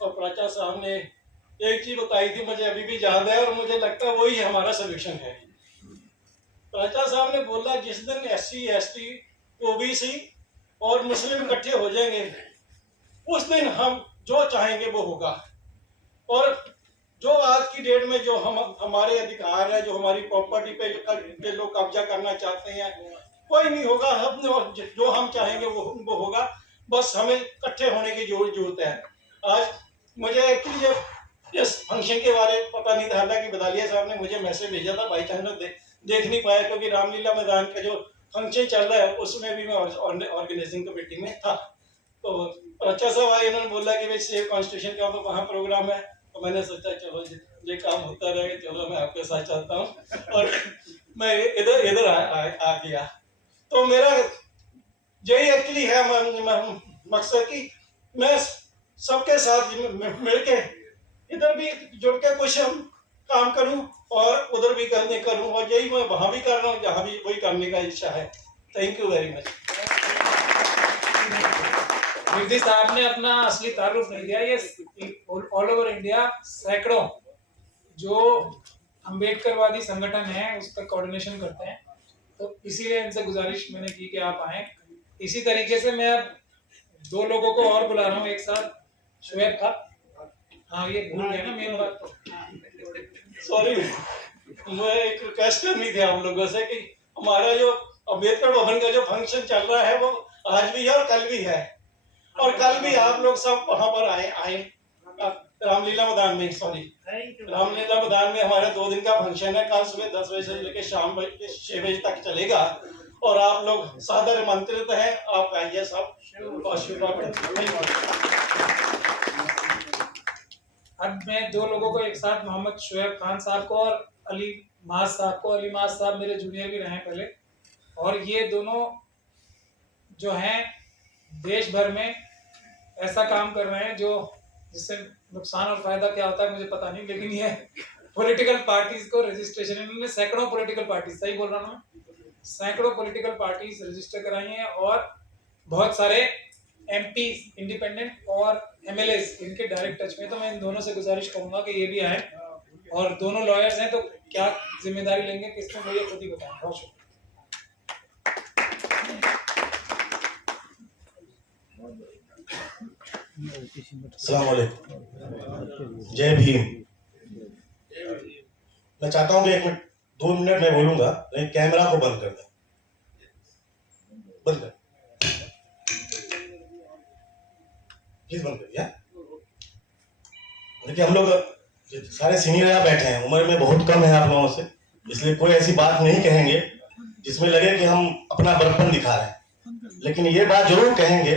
और प्राचा साहब ने एक चीज बताई थी, मुझे अभी भी याद है और मुझे लगता है वही हमारा सोल्यूशन है। प्राचा साहब ने बोला जिस दिन SC ST OBC और मुस्लिम इकट्ठे हो जाएंगे उस दिन हम जो चाहेंगे वो होगा। और जो आज की डेट में जो हमारे अधिकार है, जो हमारी प्रॉपर्टी पे लोग कब्जा करना चाहते हैं, कोई नहीं होगा। हम जो हम चाहेंगे वो होगा। बस हमें इकट्ठे होने की जरूरत है। आज मुझे एक्चुअली इस फंक्शन के बारे में पता नहीं था, हालांकि बदालिया साहब ने मुझे मैसेज भेजा था, भाई चांद देख नहीं पाया क्योंकि रामलीला मैदान का जो फंक्शन चल रहा है उसमें भी मैं ऑर्गेनाइजिंग कमेटी में था। तो अच्छा साहब आए, उन्होंने बोला कि भाई सेव कॉन्स्टिट्यूशन का तो वहाँ प्रोग्राम है, तो मैंने सोचा चलो ये काम होता रहेगा, चलो मैं आपके साथ चलता हूँ, और मैं इधर आ गया। तो मेरा यही एक्चुअली है मकसद कि मैं सबके साथ मिलके इधर भी जुड़ के कुछ काम करूं और उधर भी करूं, और यही मैं वहां भी कर रहा हूं जहां भी वही करने का इच्छा है। Thank you very much. मिर्जी साहब ने अपना असली तारुफ नहीं दिया। ये ऑल ओवर इंडिया सैकड़ों जो अम्बेडकरवादी संगठन है उसका कोऑर्डिनेशन करते हैं, तो इसीलिए इनसे गुजारिश मैंने की कि आप आए। इसी तरीके से मैं अब 2 लोगों को और बुला रहा हूँ एक साथ। शुएब था, हाँ ये भूल गया ना मेन बात। सॉरी, मैं एक रिक्वेस्ट करनी थी आप लोगों से कि हमारा जो अम्बेडकर भवन का जो फंक्शन चल रहा है वो आज भी है और कल भी है, और कल भी आप लोग सब वहां पर आए रामलीला मैदान में। रामलीला मैदान में हमारा 2 दिन का फंक्शन है। कल सुबह 10 बजे से लेकर शाम 6 बजे तक चलेगा, और आप लोग सादर आमंत्रित हैं। आप आइए सब। अब मैं 2 लोगों को एक साथ, मोहम्मद शुएब खान साहब को और अली माज साहब को। अली माज साहब मेरे जूनियर भी रहे पहले, और ये दोनों जो हैं देश भर में ऐसा काम कर रहे हैं जो जिससे नुकसान और फायदा क्या होता है मुझे पता नहीं, लेकिन ये पॉलिटिकल पार्टीज को रजिस्ट्रेशन, इन्होंने सैकड़ों पॉलिटिकल पार्टीज, सही बोल रहा हूँ मैं, सैकड़ों पॉलिटिकल पार्टीज रजिस्टर कराई हैं, और बहुत सारे एमपी इंडिपेंडेंट और एमएलएस इनके डायरेक्ट टच में। तो मैं इन दोनों से गुजारिश करूंगा कि ये भी आए, और दोनों लॉयर्स हैं तो क्या जिम्मेदारी लेंगे किसमें वो ये खुद ही बताएं। बहुत शुक्रिया। अस्सलाम वालेकुम, जय भीम। मैं चाहता हूँ कि 2 मिनट में बोलूंगा, लेकिन कैमरा को बंद कर दे, बंद कर, प्लीज बंद कर दिया। देखिए हम लोग सारे सीनियर यहाँ बैठे हैं, उम्र में बहुत कम है आप लोगों से, इसलिए कोई ऐसी बात नहीं कहेंगे जिसमें लगे कि हम अपना बड़प्पन दिखा रहे हैं, लेकिन ये बात जरूर कहेंगे